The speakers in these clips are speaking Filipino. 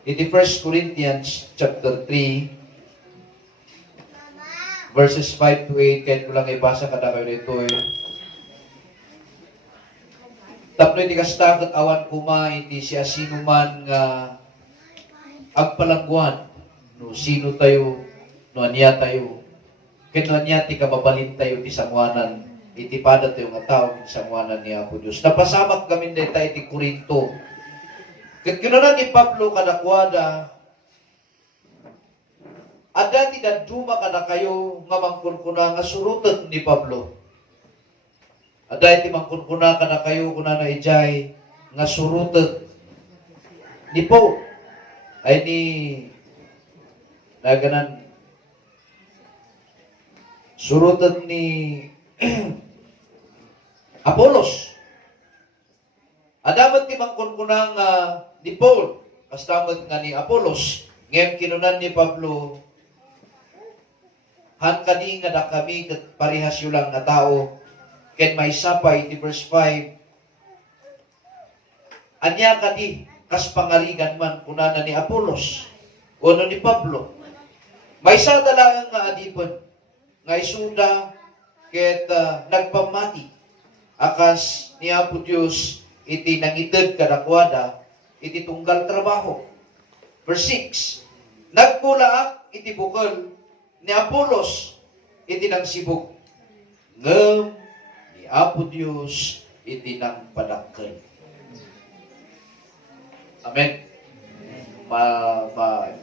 Iti 1 Corinthians chapter 3, verses 5 to 8, kahit ko lang ibasa kada kayo nito tapno iti kastagat awan kuma iti siya sino man nga agpalangguan no sino tayo no aniya tayo ken no aniya ti kababalin tayo ti sanguanan iti pada tayo nga tao ti sanguanan ni Apo Dios. Napasamak kami deta iti Corinto. Ket kinunan ni Pablo kadakwada ada ti daduma kada kayo nga mangkunkuna nga surutet ni Pablo. Ada iti mangkunkuna kada kayo kunana ijay nga surutet ni Paul ay ni naganan surutet ni Apolos. Adamat ti mangkunkuna nga ni Paul kastamat nga ni Apolos. Ngayon kinunan ni Pablo han kadi nga da kami ket parehas yu lang na tao ken may sapay ti verse 5 anya kadi kas pangarigan man kunana ni Apolos uno ni Pablo may sa dalaang nga adipon nga isuda ket nagpamati akas ni Apo Dios iti nangited kadakwada iti tunggal trabaho. Verse 6 nagpulaak iti bukal ni Apolos iti nagsibog ngem ni Apo Dios iti nagpadakkel. Amen.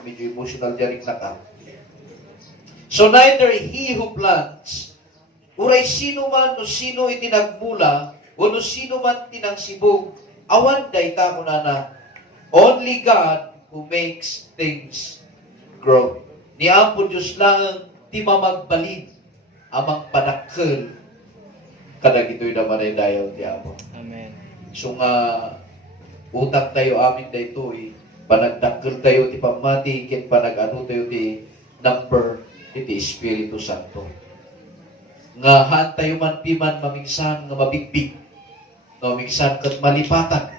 Medyo emotional jaring na ka. So neither he who plants uray sino man no sino iti nagmula o no sino man tinangsibog awan dayta kunana only God who makes things grow. Ni Apo Diyos lang ti mamagbalin amang padakkel kadag ito'y naman ay dayaw ti Apo. Amen. So nga utang tayo amin daytoy panagdakkel tayo ti pamati ket panagano tayo ti number iti Espiritu Santo. Nga han tayo man piman mamingsan nga mabigbig. No minsan ket malipatan.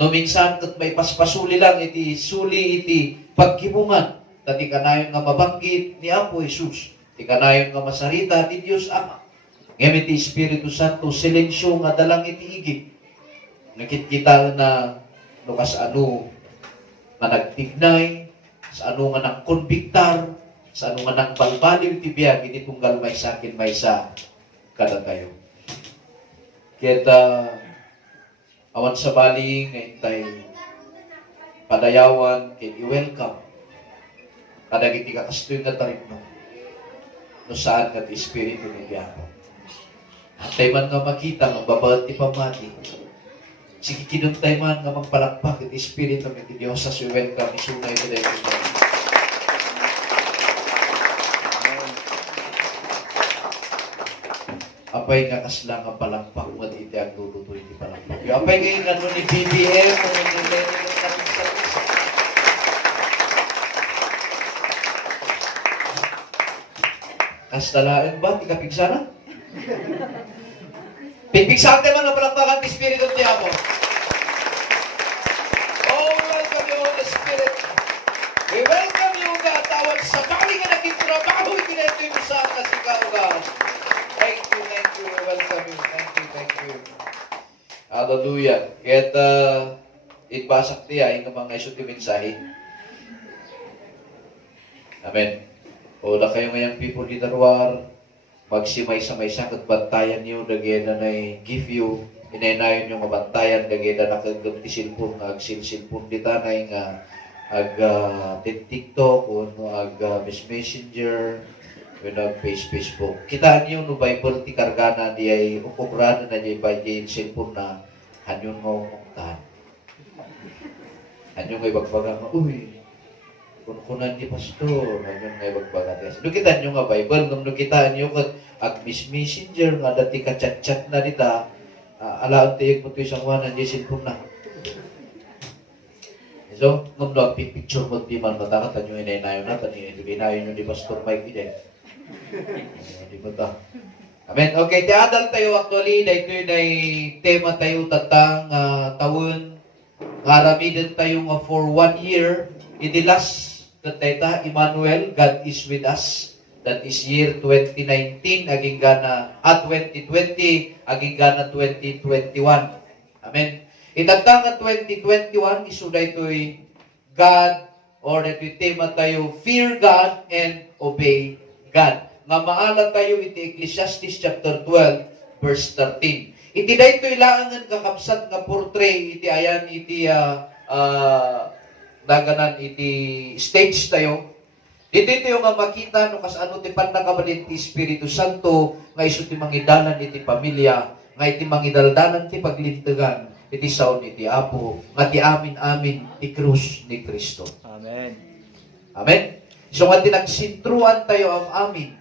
No minsan ket may paspasuli lang iti suli iti pagkimungan. Tati kanayon nga mabanggit ni Apo Jesus. Ti kanayon nga masarita ti Dios Ama. Ngem iti Espiritu Santo silensyo nga dalang iti igid. Nakikita na lukas ano nga nagtignay, sa ano nga nagkonbiktar, sa ano nga nagbalbaliw ti biyag iti tunggal may sakin may sa kada tayo. Kita awan sa bali nga intay padayawan ken i-welcome kadag iti kakastoy nga tarikno no saan kat Espiritu ni Diabo. Antay man nga makita nga babaat ti pamati. Sige kinuntay man nga magpalakpak iti Espiritu ni Dios sa welcome isunay today. Apay nga kasla nga palakpak mo iti aglututoy iti palakpak. Apay nga yung ano ni BBM o ni Lenny ng kapit sa isa. Kastalaan ba? Ti kapigsana? Pigpigsaan tayo man ang palakpakan ti Espiritu ti Apo. Oh, welcome you, Holy Spirit. We welcome you, God. Tawag sa bali nga nagkitrabaho ikinito yung sa kasikaw, God. Thank you. We welcome you. Thank you. Hallelujah. Kaya itbasak tiya yung mga iso ti mensahe. Amen. Ola kayo ngayang people di darwar, magsimay sa may sakot bantayan niyo, dagyan na give you, inainayon yung mabantayan, dagyan na nakagam ti silpon, agsil-silpon di tanay nga, TikTok, o Miss Messenger, Facebook. Kitaan niyo no Bible ti kargana di ay ukugrana na di by di cellphone na hanyon mo muktahan. Hanyon ngay bagbaga nga, uy, kunkunan di pastor, hanyon ngay bagbaga. Nukitaan niyo nga Bible, nukitaan niyo kat ag Miss Messenger nga dati ka chat-chat na dita, alaon tiyag mo ito isang wanan di cellphone na. So, ngam picture mo di man matakat, hanyon inainayon na, inayon yung di pastor Mike din. Di ba ta? Amen. Okay, tiadal tayo actually, dahil ito yung tema tayo tatang taon, ngaramidin tayo nga for 1 year, iti last data, Emmanuel, God is with us. That is year 2019, aging gana, 2020, aging gana 2021. Amen. Itatanga 2021, isuda ito'y God, or ito'y tema tayo, fear God and obey God. Nga maala tayo iti Ecclesiastes chapter 12, verse 13. Iti daytoy laangan kakabsat nga portray iti ayan iti daganan iti stage tayo. Dito yung nga makita no kas ano ti pannakabalin ti Espiritu Santo nga isu ti mangidalan iti pamilya, nga iti mangidaldanan ti paglintegan iti saon iti Apo, nga ti amin ti krus ni Kristo. Amen. Amen. So nga tinagsintruan tayo ang amin,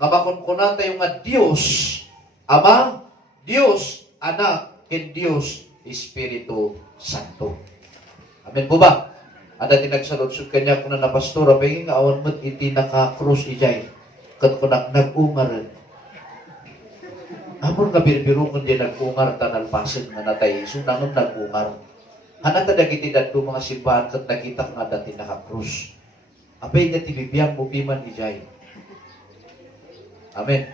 nga makunkunan tayo nga Dios Ama, Dios Anak, ken Dios Espiritu Santo. Amen po ba? Ada tinagsaludsod kanya kung na pastora, paging awan mo't iti naka-cross ijay. Kat ko nag-ungaran. Amon nga birbirungan di nag-ungar tanalpasin nga natay iso, nanon nag-ungar. Hanata dagiti dadto mga simbahan kat nakita nga dati naka-cross. Apay nga tibibiyang mo biman ijay. Amen.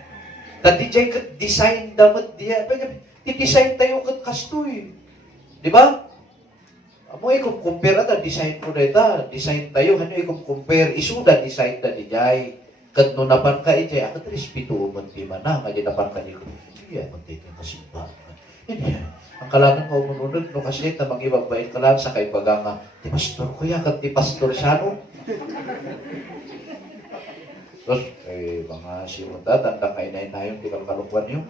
Tadi jay kat design damat diya. Ti-design tayo kat kastoy. Di ba? Amo ikong compare ata design ko data, design tayo hanyo ikong compare isuda design ta di jay. Kat no napan ka ijay akat respeto man di man na nga di napan ka di ko. Iya man tayo kasimba. Hindi. Ang kalangan ko mununod no kasi ta magibagbayin ka lang sa kay baganga. Ti pastor ko ya kat ti pastor siya no. Terus mga simuta tanda kay na yung tikalkalukwan yung.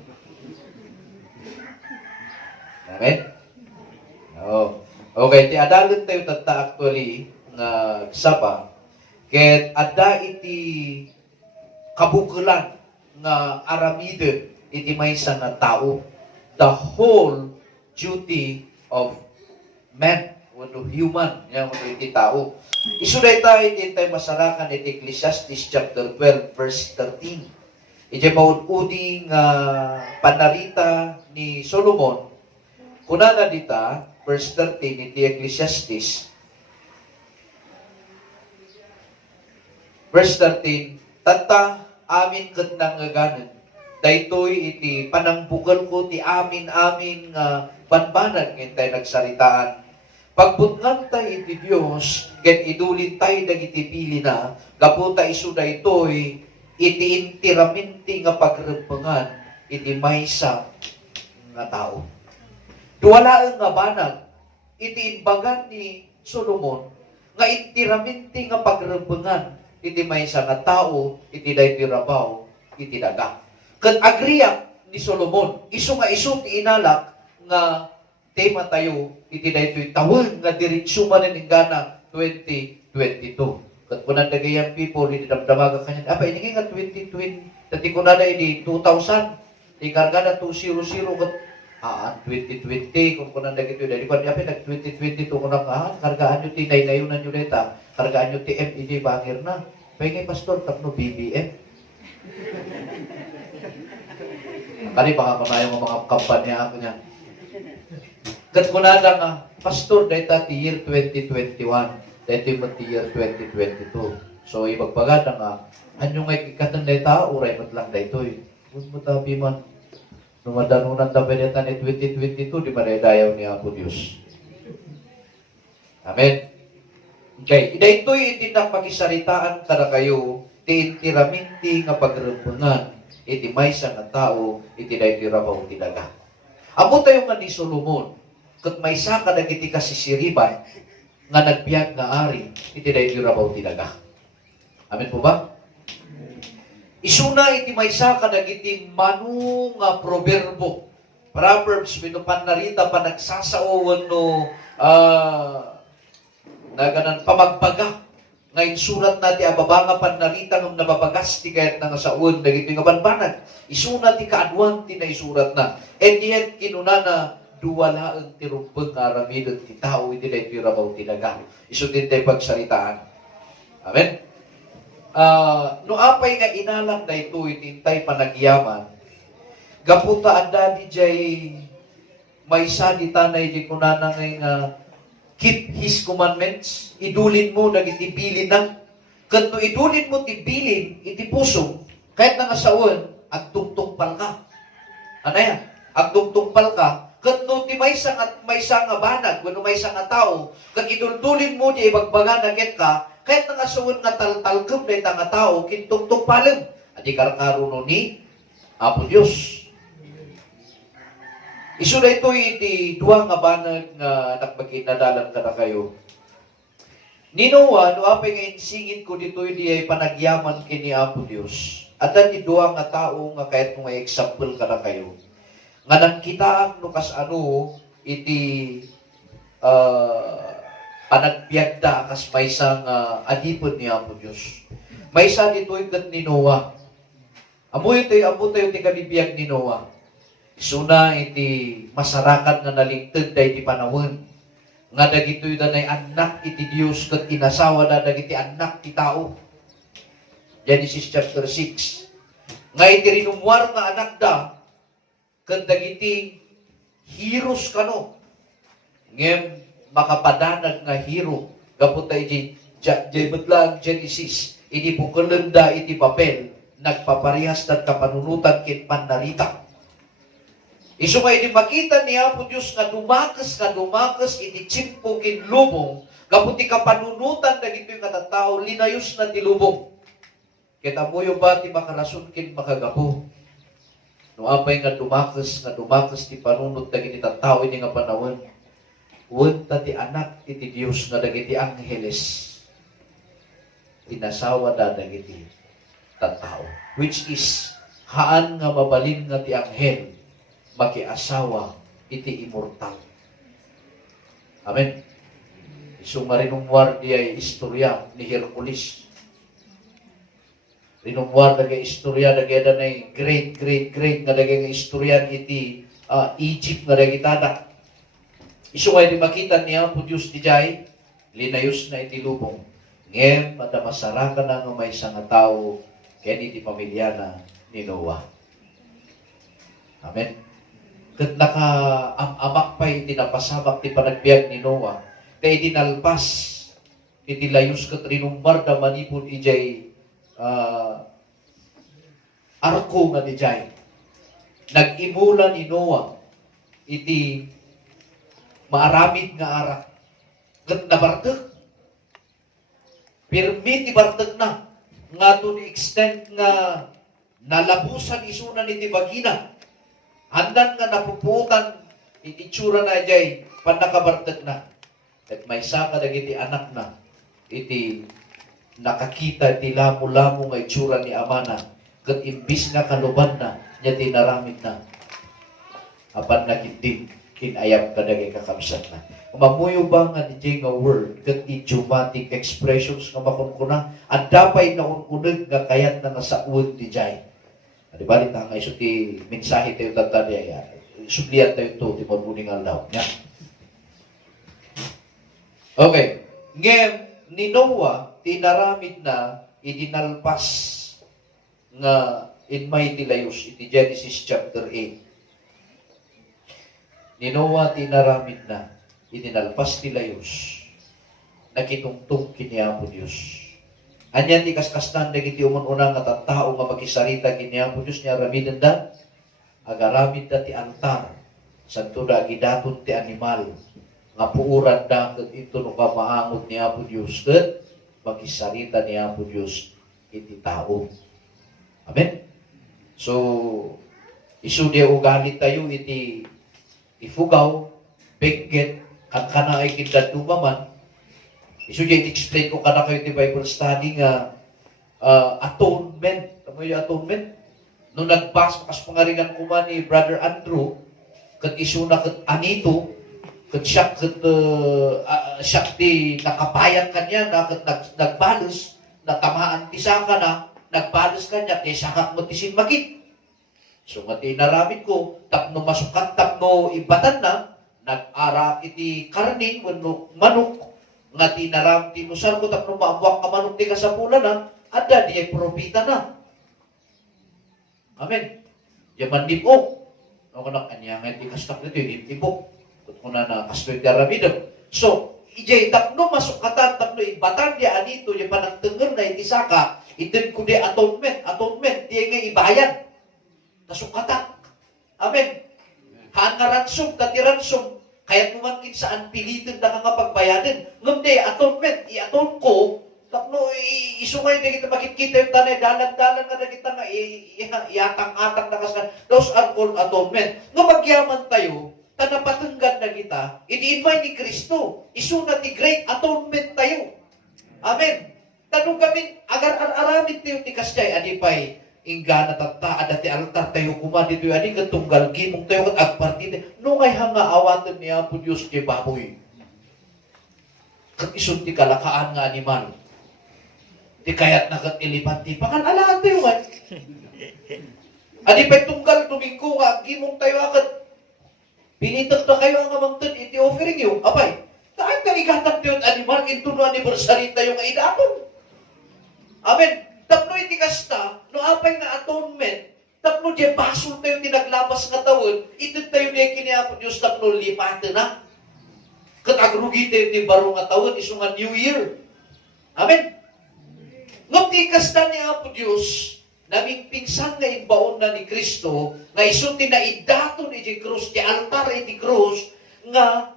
Amen. Oh. Okay, ti adalan tayo tata actually nga sapa ket ada iti kabukulan nga aramiden iti maysa nga tao. The whole duty of man wano human yang wano iti tao. Isuday tayo iti tayo masarakan iti Ecclesiastes chapter 12 verse 13. Iti maud-uding panarita ni Solomon kunana dita verse 13 iti Ecclesiastes. Verse 13, tata amin ket nangaganen. Daytoy iti panambugal ko ti amin panbanag ngem tay nagsaritaan. Pagbutngan tay iti Dios ket idulin tay dagiti pili na gaputa isu daytoy iti intiraminti nga pagrepengan iti maysa nga tao. Duwalaan nga banag, iti imbagan ni Solomon, nga intiraminti nga pagrebengan, iti maysa nga tao, iti dayti rabaw, iti daga. Kat agriyak ni Solomon, isu ti inalak, nga tema tayo, iti daytoy tawon, nga diritsyo manin ingana 2022. Kat kunan dagayang people, iti damdamaga kanyan, apa, ini nga 2020, tati kunada ini 2000, di kargada 200, kat 2020 kung kunan dagito dali kon yapi nag 2022 kunang kargaan nyo ti naynayunan nyo deta kargaan nyo ti MED bangir na pengay pastor tapno BBM kani baka kamayo nga mga kampanya ako niya kat kunada nga pastor deta ti year 2021 deta mo ti year 2022 so ibagpagada nga anyo nga ikatan deta uray matlang daytoy kun mo tabi man numadanunan ta benetan ni 2022 di dayaw ni Apo Dios. Amen. Okay, idaytoy iti pagisaritaan kada kayo ti intiraminti nga pagrebengan iti maysa nga tao iti daytoy rabaw ti daga. Amo tayo nga ni Solomon ket maysa kada iti kasisiriban nga nagbiag nga ari iti daytoy rabaw ti daga. Amen po ba? Isuna iti maysa kadagiti manu nga proverbo. Proverbs pinupan narita pa nagsasao no naganan pamagbaga. Ngayon surat na ti ababanga pan narita ng nababagas ti kayat nga saon dagiti nga banbanag. Isuna ti kaadwan ti na isurat na. And yet kinunana duwala ang tirumpag nga aramidon ti tao iti daytoy rabaw ti daga. Isu din tayo pagsaritaan. Amen. No apay nga inalang na ito, itintay panagyaman, gaputa anda di jay may sa di tanay di kunana nga keep His commandments, idulin mo, nagitibilin na. Kung idulin mo, tibilin, iti puso, kahit na ngasaon, agtungtungpal ka. Ano yan? Agtungtungpal ka, kung ti may nga banag, kung may nga tao, kung iduldulin mo, di ibagbaga na ket ka, kahit na ngasaon nga taltalkam na itang nga tao, kintungtungpalim. Adi karkaruno ni Apo Diyos. Isu na ito iti duwa nga banag nga nakmaginadalan ka na kayo. Ni Noah, no apay nga insingin ko dito di ay panagyaman kini Apo Diyos. At ti duwa nga tao nga kahit mga example ka na kayo. Nga nagkitaang no kas ano iti panagbiagda kas maysang adipon ni Apo Diyos. Maysa dito yung kat ni Noah. Amoy ito yung ti kabibiyag ni Noah. Isuna iti masarakan nga nalingtod da iti panawon. Nga dagitoy danay anak iti Dios ket inasawa da dagiti anak ti tao. Genesis chapter 6. Nga iti rinumwar nga anak da ket dagiti heroes kano. Ngem makapadanag nga hero gaputa iti jebetlang Genesis iti pukelenda iti papel nagpaparehas dat kapanunutan ket panarita. Isu nga iti makita ni Apo Diyos nga dumakas iti tsimpo kin lubong, kaputi kapanunutan dagitoy nga tattao linayos na ti lubong. Kita mo yung ba ti makarason kin makagapo. No apay nga dumakas ti panunot dagiti tattao ini nga panawon. Wenta ti anak iti Dios nga dagiti angheles. Tinasawa da dagiti tattao, which is haan nga mabalin nga ti anghel makiasawa iti immortal. Amen. Isu nga rinumwar di ay istorya ni Hercules. Rinumwar dagay istorya dagay danay great nga dagay nga istorya iti Egypt nga dagay tada. Isu nga di makita niya po Diyos di jay linayos na iti lubong. Ngem madamasara ka na nga may isang tao kaya iti pamilya na ni Noah. Amen. Kat naka-amak pa iti napasabak ti panagbiag ni Noah. Kaya dinalpas iti layos kat rinumbar da manipon ijay arko nga di jay. Nag-imula ni Noah iti maaramid nga arak. Kat nabartag. Pirmi ti bartag na. Nga to the extent nga nalabusan isunan iti bagina. Handan nga napuputan itsura na jay panakabartag na. At may saka dagiti anak na iti nakakita iti lamo-lamo nga itsura ni Amana. Kat imbis nga kanuban na niya tinaramid na. Apan nakitin kinayap ka dagay kakabsat na. Mamuyo ba nga di jay nga word kat idiomatic expressions nga makunkuna at dapay na ununag nga kayat na nasaud di jay. Di ba, rin nga iso ti mensahe tayo tatali ay sublihan tayo ito, ti mabuning alaw niya. Okay. Ngem, ni Noah, tinaramid na, idinalpas nga inmay tilayos, iti Genesis chapter 8. Ni Noah, tinaramid na, idinalpas tilayos, nakitungtong kiniapo Diyos. Anyan ti kaskastan dagiti umun-unang nga tattao nga makisarita kini Apo Dios niya ramiden da agaramid da ti altar santo da gidaton ti animal nga puuran da ket ito no maangot ni Apo Dios ket makisarita ni Apo Dios iti tao. Amen. So isu dia ugali tayo iti ifugaw begget kana ay kidaduma man. Isu dyan explain ko kana kayo ti Bible study nga atonement. Tama yung atonement? Nung nagbas, makas pangaringan ko man ni Brother Andrew, kat isu na kat anito, kat siya ti nakapayan kanya na kat nagbalos, natamaan ti saka na, nagbalos kanya, kaya sakat mo ti sinmakit. So nga ti naramid ko, tapno masukat, tapno ibatan na, nag-arak iti karni, manok, nga tinaram ti musar ko tapno maabuak ka manong ti kasapulan na adda di ay propita na. Amen. Yaman nipok. Ako na kanyangan ti kastak nito yung nipok. Kung na kastoy ti aramidam. So, ijay tapno masukatan, tapno ibatan di anito, di panagtengger na itisaka, itin ko di atonement, di nga ibayan. Nasukatan. Amen. Haan nga ransom, tati ransom, kaya kumangkin saan pilitin na nga pagbayanin. Ngam di, atonement, i-aton ko, tapno isungay na kita makikita yung tanay, dalan-dalan na kita nga, iatang-atang na kasan. Those are called atonement. Nga magyaman tayo, tanapatunggan na kita, ini-invite ni Kristo. Isunat ni great atonement tayo. Amen. Tanong kami, agar-aramit tayo ti kasjay, adipay, ingga na tata, adati altar tayo kumadi tayo, adi katunggal gimong tayo kat agpartite, nungay hanga awatan niya po Diyos kay baboy. Kat isun ti kalakaan nga animal. Ti kayat na kat ilipan ti, pakan alahan tayo nga. Adipay tunggal, tumingko nga, gimong tayo akat, pinitak na kayo ang amangtan, iti offering yung, apay, tayo igatag tayo animal, into no anniversary tayo nga idapon. Amen. Tapno iti kasta, no apay nga atonement, tapno di basol tayo tinaglabas nga tawon, ito tayo di kiniapo Diyos, tapno lipate na. Kat agrugi tayo ti baro nga tawon, iso nga New Year. Amen. Ngam ti kasta ni Apo Diyos, naming pingsan nga imbaon na ni Kristo, nga iso ti naidaton iti krus, ti altar iti krus, nga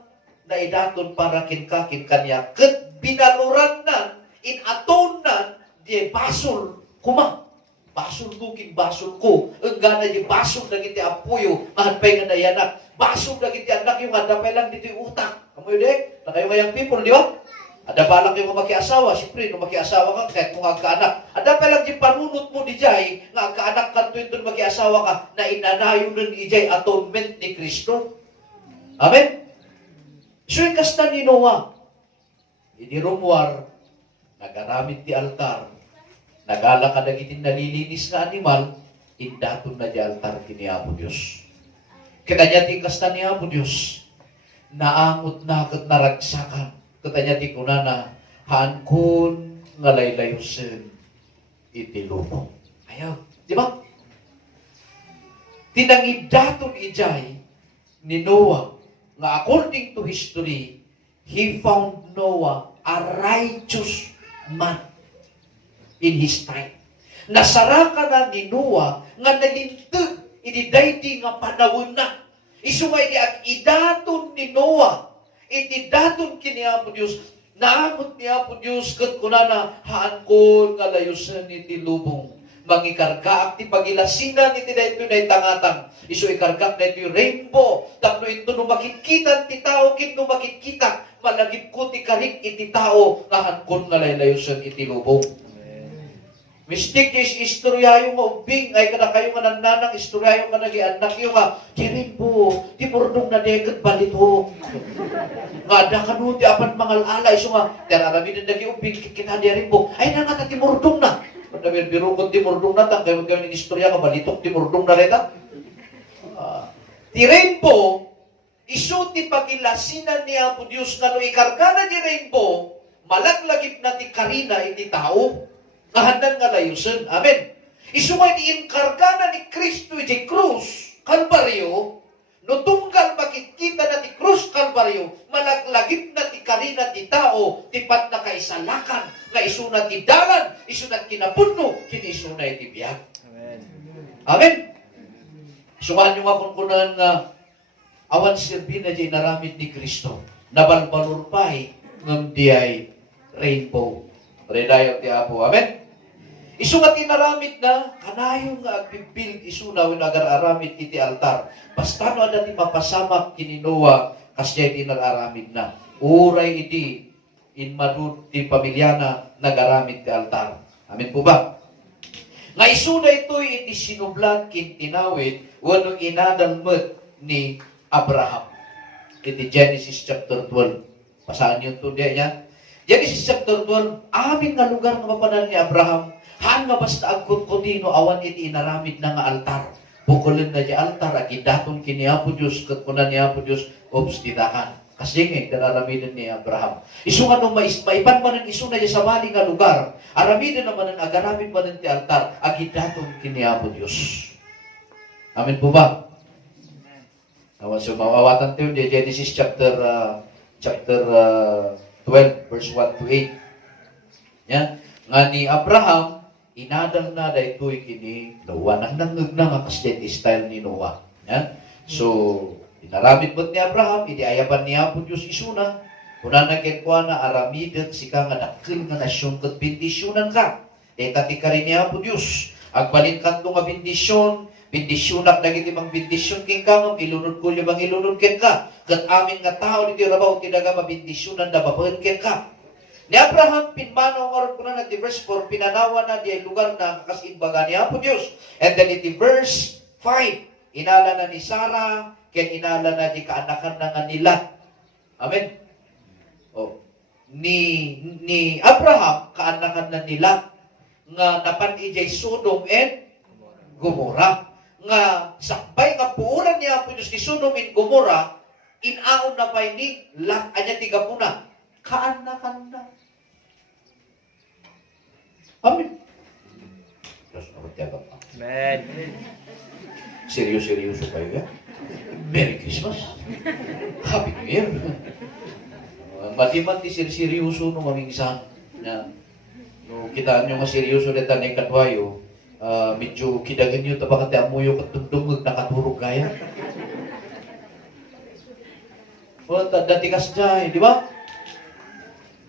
naidaton para kinkakin kanya, kat binaluran nan, in atonan, di basol kuma. Basol ko, basol ko. Ang gana di basol na giti apuyo, mahanpay nga nayanak. Basol na giti anak yung adapay lang dito yung utak. Kamu yun na kayo ngayang people, di ba? Adapay lang yung makiasawa. Siyempre, nung makiasawa ka, kahit mong agkaanak. Adapay lang yung panunot mo di jay, nga agkaanak ka ito makiasawa ka, na inanayo nun ijay atonement ni Kristo. Amen? So yung kasta ni Noah, hindi rumwar, nagaramit ti altar, nagala ka nagitin nalilinis nga animal, indaton na di altar kini Apo Diyos. Katanya ti kasta ni Apo Diyos, naangot na kat naragsakan. Katanya ti kunana, haan kun ngalaylayusin iti lubong. Ayaw, di ba? Tinangidaton ijay ni Noah, nga according to history, he found Noah a righteous man in his time. Nasaraka na ni Noah nga nalintag iti nga panawon na. Isumay di at idaton ni Noah, iti daton kini Apo Diyos, naamot ni Apo Diyos kat kunana haan ko nga layusan iti lubong. Mangikarga ti pagilasinan iti dayto na itangatang. Isu ikargak na iti rainbow. Tapno ito no makikita ti tao, kin no makikita, malagip ko ti karik iti tao, haan ko nga layusan iti lubong. Mistik is istorya yung ubing, ay kada kayo nga nananang istorya yung nga nag-ianak yung nga, tirin po, ti murdong na dekat balitong. Nga ada ka no, ti apan mangalala, iso nga, tiararami na nag-iubing, kinadirin po, ay na nga ti murdong na. Pagdamir biro kung ti murdong na, tang kayo ng istorya nga balitok, ti murdong na reta. Tirin po, iso ti pagilasinan ni Apo Diyos, nga no ikarga na ti rainbow, malaglagip na ti karina iti tao, kahandan nga layusan. Amen. Isumay ni inkarga na ni Kristo iti krus, Kalbaryo, no tunggal makikita na ti krus, Kalbaryo, malaglagip na ti karina ti tao, ti pat na kaisalakan, nga isuna ti dalan, isuna kinapuno, kini isuna iti biyag. Amen. Amen. Sumahan nyo nga kung kunan nga awan sirbi na di naramit ni Kristo, nabalbalurpay ng diay rainbow. Redayo ti Apo. Amen. Isu nga tinaramit na, kanayon nga agbibuild isu na when agar-aramit iti altar. Basta no ada ti mapasamak kini Noah, kasya iti nag-aramid na. Uray iti, inmadud ti pamilyana, nag-aramit ti altar. Amen po ba? Nga isu na ito'y iti sinublan kintinawid, wano inadalmet ni Abraham. Iti Genesis chapter 12. Pasaan yun to niya? Genesis chapter 12, amin nga lugar nga mapanan ni Abraham, haan nga basta agkot kutino awan iti inaramid na nga altar. Bukulin na di altar, agidaton kini Apo Diyos, katkunan ni Apo Diyos, obstitakan. Kasi nga, dararamidan ni Abraham. Isu nga nung maipan man ang isu na di sa bali nga lugar, aramidan naman ang agaramid man ti altar, agidaton kini Apo Diyos. Amen po ba? Awan so, mawawatan tayo di Genesis chapter 12 verse 1 to 8. Yan. Nga ni Abraham, inadal na daytoy kini Noah. Nang nangag na nga kasdet style ni Noah. Yan. So, inaramid mo ni Abraham, idiayaban niya po Diyos isuna. Kuna na kekwa na aramidet sika nga dakil nga nasyon kat bendisyonan ka. Katika rin niya po Diyos. Agbalin kanto nga bendisyon, bendisyonak dagiti mang bendisyon king ka, nga ilunod ko libang ilunod ken ka. Kat amin nga tao diti rabaw tinaga mabendisyonan na babaen ken ka. Ni Abraham pinmano nga ko na di verse 4 pinanawa na di lugar na kasimbaga niya po Diyos. And then iti verse 5 inala na ni Sarah ken inala na di kaanakan na nga nila. Amen. Oh. Ni Abraham kaanakan na nila nga napan ijay Sodom and Gomorrah. Nga sakbay nga puuran niya po Diyos ni Sodom and Gomorrah, inaon na pa ni Lot, anya tiga puna. Kaanakan na. Amen. Amen. Seryoso kayo ya? Merry Christmas. Happy New Year. Mati-mati seryoso nung aming isang na no, kitaan nyo nga seryoso na tanay katwayo, medyo kidagan nyo tabakati amuyo katundungag nakaturog kaya. O, dati kas dyan, di ba?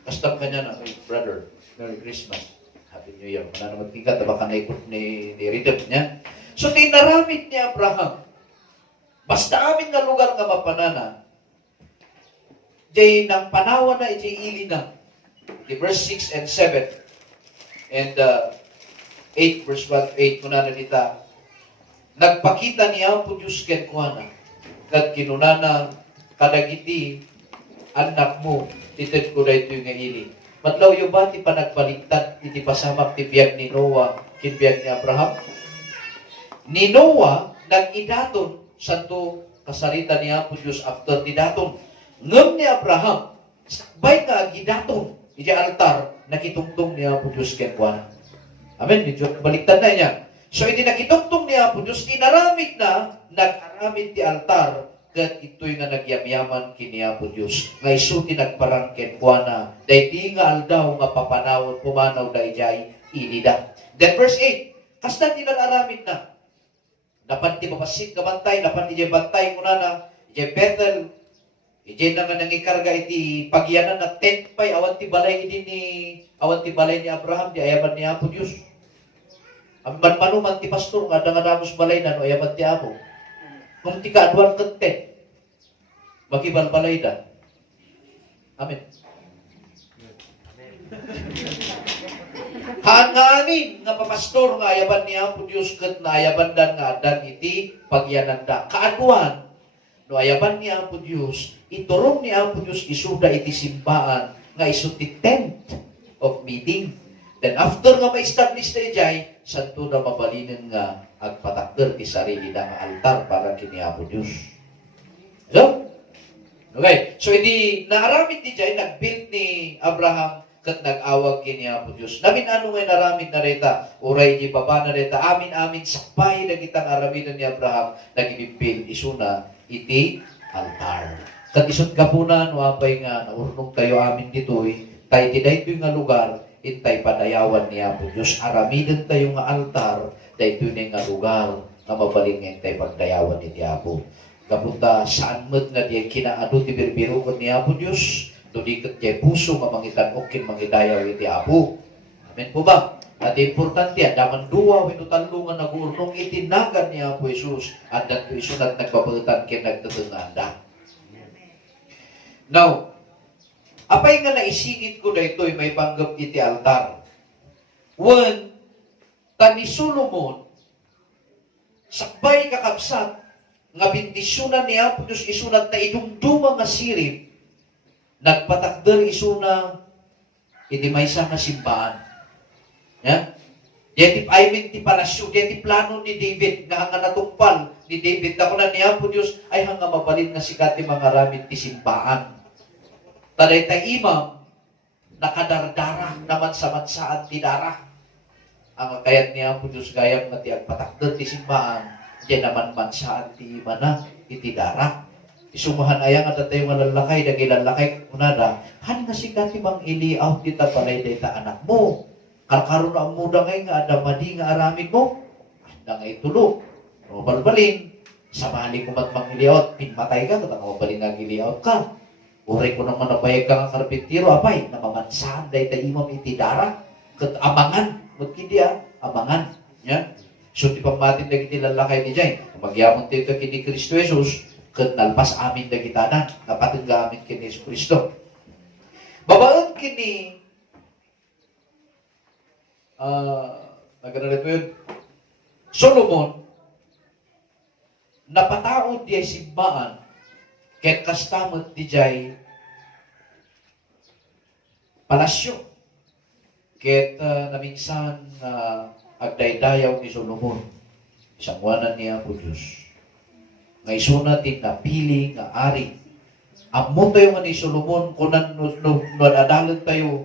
Kastam ka niya na, brother, Merry Christmas, Happy New Year. Mananamag tingkat, tabaka na ikot ni Ridem niya. So, tinaramit ni Abraham, basta amin nga lugar nga mapanana, jay nang panawa na, jay ili na. The verse 6 and 7. And 8 verse 1 8 kuna na nita nagpakita niya po Diyos ken kuana kat kinunana kadagiti anak mo tited ko dayto nga ili matlaw yo ba ti panagbaligtad iti pasamak ti biag ni Noah ken biag ni Abraham ni Noah nag-idaton santo kasarita niya po Diyos after ti daton ngem ni Abraham sakbay nga gidaton iti altar nakitungtong niya po Diyos ken kuana. Amen. Medyo baliktad na niya. So, iti nakitungtong niya po Diyos, inaramid na, nag-aramid ti altar, kat ito'y nga nagyamyaman kiniya po Diyos. Nga iso tinagparang ken kuana, day di nga aldaw nga papanawon, pumanaw da ijay, inida. Then verse 8, kastan tinag-aramid na. Dapat ti mapasik ka bantay, dapat ijay bantay kuna na, ijay Bethel, ijay na nga nangikarga iti pagyanan na tent pa'y awan ti balay ni Abraham, di ayaman ni Apo Diyos. Ang manmanuman ti pastor, nga dangos balay na, no ayaman ti Apo. Kung ti kaadwan tent, makibalbalay na. Amen. Haan nga amin, nga papastor, nga ayaban ni Apo Diyos, kat na ayaban dan nga adan iti pagyanan da. Kaadwan, no ayaban ni Apo Diyos, iturong ni Apo Diyos isuda iti simbaan nga isu ti tent of meeting. Then after nga ma-establish na ijay, santo na mabalinin nga agpatakder ti sarili na nga altar para kini Apo Diyos. So, okay. So, hindi naaramid ni Jay, nag-build ni Abraham kat nag-awag kini Apo Diyos. Namin ano nga naramid na reta, uray di baba na reta, amin sakpay na kitang aramidan ni Abraham, nag-build isuna iti altar. Kat isot ka po na, no apay nga, naurnong tayo amin dito'y, tayo tinayto'y nga lugar, intay padayawan niya po Diyos. Aramidan tayo nga altar, dahito na nga lugar, na mabaling nga intay pagdayawan ni Diabo. Kapunta, saan mo't nga diya kinaano ti birbiro ko niya po Diyos, dudikot diya puso nga mangitan okin mangidayaw ni Diabo. Amen po ba? At importante, daman duwa, winutanlungan nag-urnong itinagan niya po Jesus, at dato isunat nagpapagatan kaya nagtatanganda. Now, apay nga naisingit ko na ito'y may panggap iti altar. When, tani Solomon, sakbay kakabsat, nga bindisyonan niya po Diyos isunat na idumduma nga sirip, nagpatakder isuna, iti may nga simbahan. Yeah? Ti palasyo, ti plano ni David, nga hanga natungpal ni David, na kuna niya po Diyos, ay hanga mabalin nga sikat ti mga ramit ti simbahan. Taday ta imam, nakadardara naman sa mansaan ti dara. Ang kayat niya po Diyos gayam nga ti agpatakder ti simbahan, diyan naman mansaan ti imana, iti dara. Isumahan ayang at tayo nga lalakay, dagi lalakay kunada, han nga si kati bang iliaw kita palay dayta anak mo. Karkaroon na ang muda ngay nga adamadi nga aramid mo. Handa nga itulog. O balbalin, samali ko mat mang iliaw, pinmatay ka, katang mabalin nga iliaw ka. Uri ko naman nabayag ka nga karpintiro, apay, namamansahan dayta imam iti dara, kat amangan, magkidiya, amangan. Yan. So, ti pamatin na kiti lalakay ni Jay. Magyamon tayo kini Kristo Jesus, kat nalpas amin na gitanan, kapatid nga amin kini Jesus Kristo. Babaan kini, naganalit mo yun, Solomon, napataod diya simbaan, ket kastamot di Jay, palasyo. Ket naminsan agdaydayaw ni Solomon, isang wanan niya po Diyos. Nga isuna din napili nga ari. Amon tayo nga ni Solomon, kunan no adalan tayo,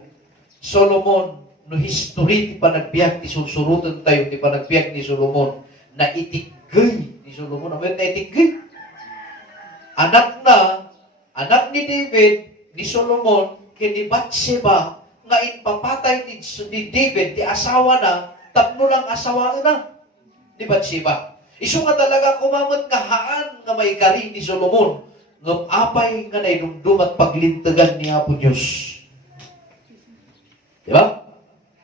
Solomon, no history ti panagbiag ti sursurutan tayo, ti panagbiag ni Solomon, na itigay ni Solomon. Amen, na itigay. Anak ni David, ni Solomon, kini Bathsheba, nga inpapatay ni David, ti asawa na, tatlo lang asawa na, ni Bathsheba. Isu nga talaga kumamot nga haan nga may kari ni Solomon, ngam apay nga naidumdum at paglintagan ni Apo Diyos. Di ba?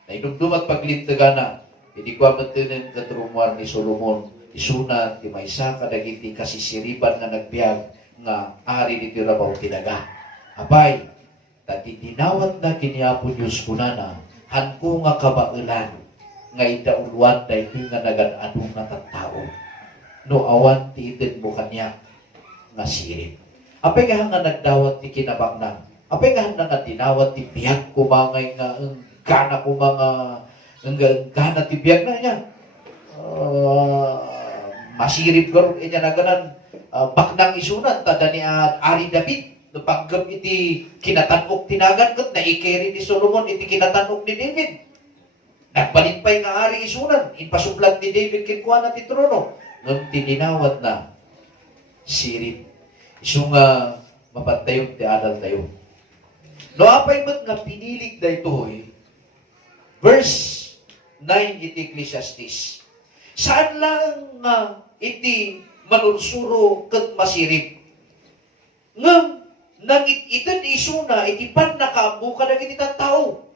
Naidumdum at paglintagan na, hindi ko amatinin katrumuar ni Solomon, isuna, ti maysa kadagiti kasisiripan nga nagbiag, nga ari ni Tirabaw tinaga. Apay, tati dinawat na kiniapo Diyos kunana, hanko nga kabailan, nga idauluan da iti nga naganadong nga tattao. No awan ti itin mo kanya, nga sirin. Apay nga nga nagdawat ti kinabangnan. Apay nga nga dinawat ti biyag kumangay nga, gana kumanga, gana ti biyag na niya. Masirip garo, inya na ganan, baknang isunan, tada ni Ari David, napaggam iti kinatanok tinagan kat na ikeri ni Solomon iti kinatanok ni David. Nagpalinpay nga ari isunan, inpasublat ni David kinkuha na ti trono. Nung tininawat na, sirip. Isu nga mapantayong ti adal tayo. No apay mat nga pinilig da ito verse 9 iti Ecclesiastes. Saan lang nga iti manursuro ket masirip? Ngam nangit itan isuna iti pan nakaambo ka dagiti tattao.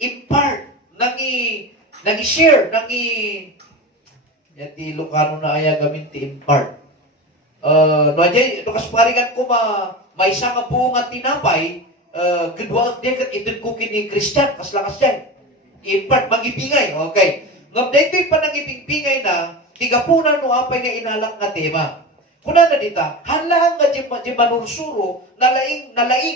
Impart nangi share nangi yati Lucano na aya gamin ti impart. No ajay no kasparigan ko maysa nga buong nga tinapay kedua dia ket itan ko kini Christian kaslakas diyan. Impart magibingay. Okay. Ngam daytoy panangibingay na tigapunan no apay nga inalak nga tema. Kuna na dita, halang nga di manursuro, nalaing,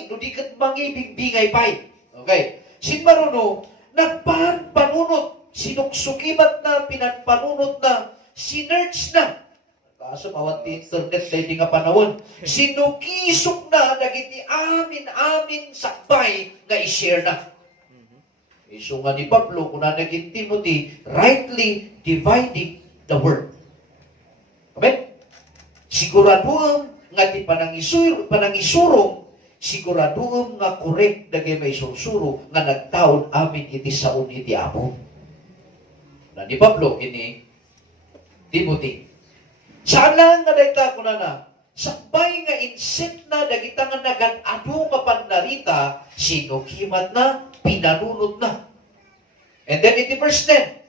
no di kat mangibigbingay pay. Okay. Sin maruno, nagpanunot, sinuksukibat na, pinanpanunot na, sinerch na. Kaso mawat ti internet na hindi nga panahon. Sinukisok na, nagiti amin sakbay nga i-share na. Iso nga ni Pablo, kuna naging Timothy, rightly dividing the word. Amen? Siguraduam nga ti panangisurong, siguraduam nga korek dagay may sursuro nga nagtaon amin iti saon iti Apo. Na ni Pablo ini Timothy. Saan lang nga dayta kuna na? Sakbay nga inset na dagita nga nagan-adu nga panarita, sinukimat na, pinanunod na. And then iti verse 10,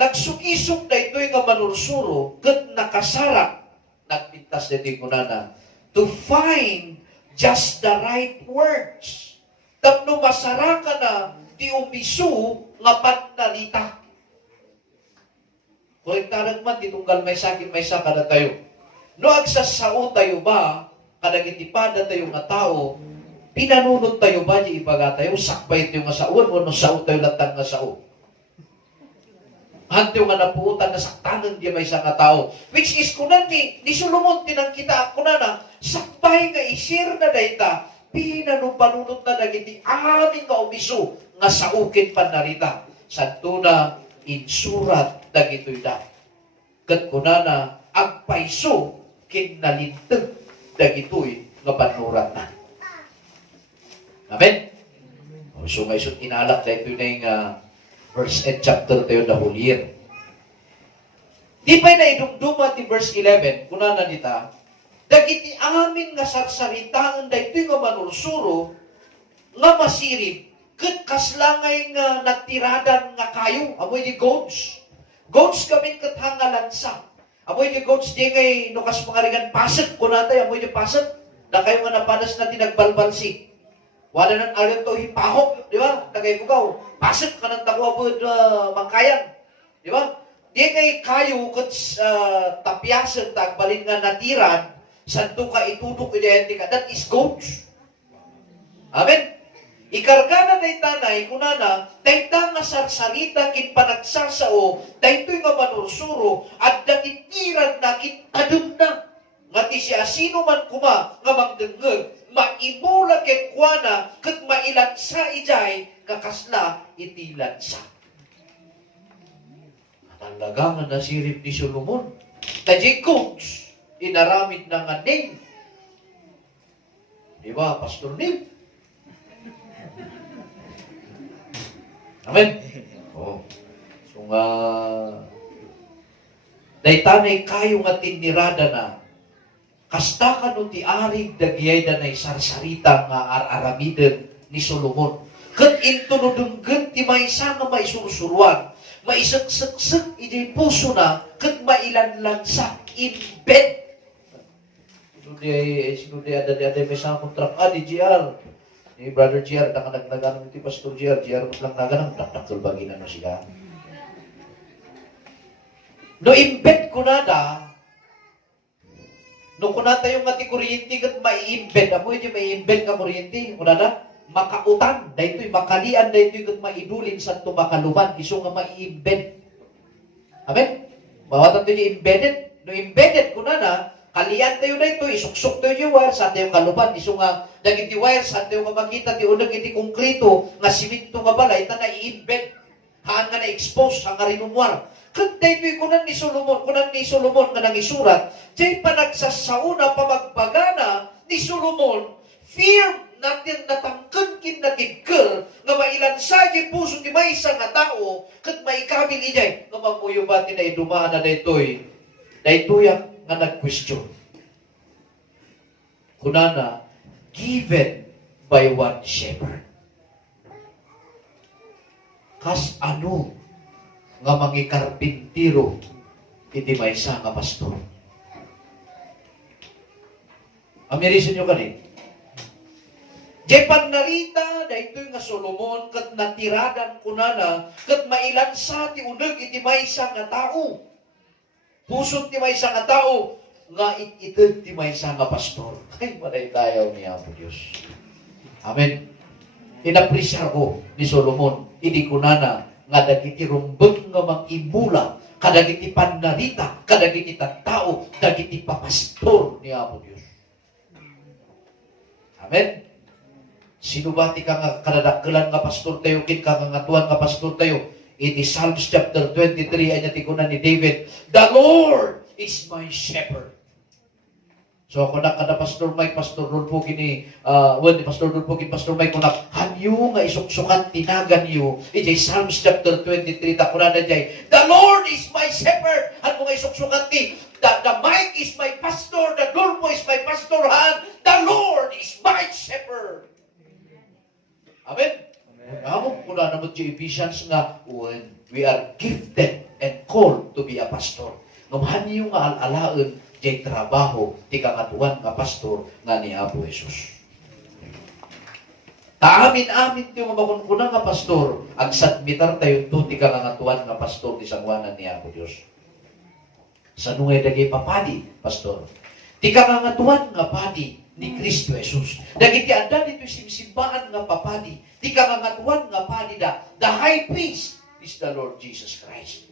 nagsukisok na ito'y nga manursuro, kat nakasarap, nagpintas na ito'y kunana, to find just the right words. Tapno masara ka na, di umisu nga panarita. Kolektaran man, ditunggal may sakin, may saka na tayo. No agsasao tayo ba, kadagitipada tayo nga tao, pinanunod tayo ba, di ibaga tayo, sakbay tayo nga saon, o no sao tayo latang nga sao. Hantiyo nga napuutan na saktanan di may isang nga tao. Which is kunan ni Solomon tinangkita kunan na sakbay nga isir na dayta pinanumpanunot na dagiti amin nga umiso nga saukin panarita. Santo na insurat dagitoy da. Kat kunan na agpaiso kinalintag dagitoy nga panurat na. Amen? So ngayon inalak na ito na yung verse and chapter tayo na hulir. Di pa na idumduma ti verse 11, kuna na nita, dagiti amin nga sarsaritaan da ito nga manursuro, nga masirip, ket kaslangay nga natiradan nga kayo, amoy di goats. Goats kami ket hangalansa. Amoy di goats di kay nukas pangaringan paset, kuna tayo, amoy di paset, na kayo nga napanas na tinagbalbalsi. Wala nang alin to hipahok, di ba? Tagay bugaw, paset ka ng takwabod mangkayan, di ba? Di kay kayo ket tapyasen tagbalin nga natiran, santo ka itudok identika, that is goats. Amen? Ikarga na tanay, kunana, dayta nga sarsarita kin panagsasao, daytoy nga manursuro, at datitiran na kin adum na. Nga ti siya sino man kuma, nga magdengeg, maimula ket kuana, ket mailansa ijay, nga kasla itilansa. Talaga nga nasirip ni Solomon. Taji coach, inaramid na nga name. Di ba, Pastor Name? Amen? Oh. So nga, daytanay kayo nga tinirada na, kasta ka no ti arig dagiyay da na sarsarita nga araramiden ni Solomon. Kat intunudunggan ti maysa nga maisursuruan, maisaksaksak ijay puso na, kat mailanlan sa imbed. Sino di ada may sa kontrak, di GR. Ni Brother GR, nakanagnagan ng ti Pastor GR lang naganang, taktaktul bagina no siya. No imbed ko na da, no kunata yung mati kuryente kat mai-imbed, amoy di mai-imbed ka kuryente, kunada, makautan, dahito'y makalian, dahito'y kat maidulin sa ito makaluban, iso nga mai-imbed. Amen? Mawatan ito yung embedded. No embedded, kunana, kalian tayo na ito, isuksok tayo yung wire, sa tayo kaluban, iso nga, dagiti wire, sa tayo makakita, ti unang iti konkrito, nga siminto nga balay, ita na i-embed, haan nga na-expose, haan nga rinumwar. Kanta ito'y kunan ni Solomon nga nangisurat, diya'y panagsasauna, pamagbagana ni Solomon, fear natin natangkan kin natigker, nga mailansa di puso ni may isa nga tao, kat maikabil ijay, nga mamuyo ba tinay dumaan na daytoy, daytoy nga nag-question. Kunana, given by one shepherd. Kas ano nga mangikarpintiro iti maysa nga pastor. Amirisin nyo kanit. Jepan narita, dahito nga Solomon, kat natiradan kunana, kat mailansa ti uneg iti maysa nga tao. Pusot ti maysa nga tao, nga ited ti maysa nga pastor. Ay, malay tayo ni Apo Diyos. Amen. Inapresyar ko ni Solomon, hindi kunana, nga dagiti rumbeng nga mag-imula, kadagiti panarita, kadagiti tao, dagiti papastor ni Apo Diyos. Amen. Sino ba ti ka nga kadadakkelan nga pastor tayo, kin ka nga tuwan nga pastor tayo? Iti Psalms chapter 23, ay natikunan ni David, the Lord is my shepherd. So ako na kada Pastor Mike, Pastor Rolfo kini, Pastor Rolfo kini, Pastor Mike, kung hanyo nga isuksukan, tinagan niyo, iti Psalms chapter 23, takunan na jay, the Lord is my shepherd, hanyo nga isuksukan ti, the Mike is my pastor, the Rolfo is my pastor, the Lord is my shepherd. Amen? Amok ko na naman yung Ephesians nga, when we are gifted and called to be a pastor. Ngamahan niyo nga alalaan jay trabaho, ti kangatuan nga pastor nga ni Apo Jesus. Taamin-amin ti mga makunkunan nga pastor, ang satmitar tayo to ti kangatuan nga pastor ti sangwanan ni Apo Diyos. Sa nungay dagay papadi, pastor. Ti kangatuan nga padi ni Kristo Jesus. Dagiti anda dito simsimbaan nga papadi. Ti kangatuan nga padi da. The high priest is the Lord Jesus Christ.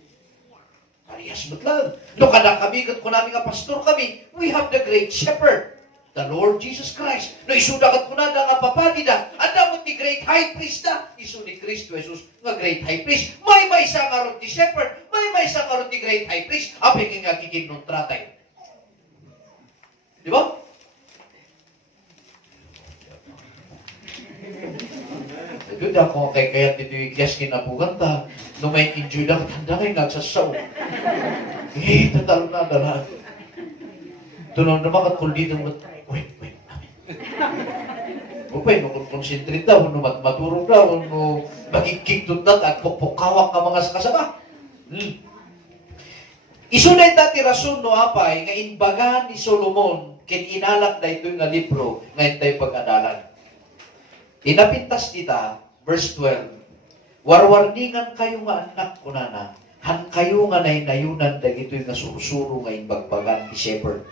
Parehas matlang. No kada kami, kung namin nga pastor kami, we have the great shepherd, the Lord Jesus Christ. No isudakat ko na nga papadi da. Anda mo ti great high priest da. Isu ni Kristo Jesus nga great high priest. May sa karon ti shepherd, may sa karon ti great high priest. Apay nga kikinong tratay. Di ba? Ito di ako kay kaya dito yung kiyas kinabugan ta. No may enjoy na tanda kayo nagsasaw. Tatalo na dala. Tunong naman katkul dito. Wait. Upay, makonsentrate daw, maturog daw, magigigtod na, at pukpukawak ka mga kasama. Isunay dati rason no apay, nga inbagan ni Solomon, kin inalak na ito nga libro, nga intay pag-adalan. Inapintas kita, verse 12, warwarningan kayo nga anak ko na, han kayo nga nainayunan, dagito nga surusuro nga inbagbagan ni shepherd.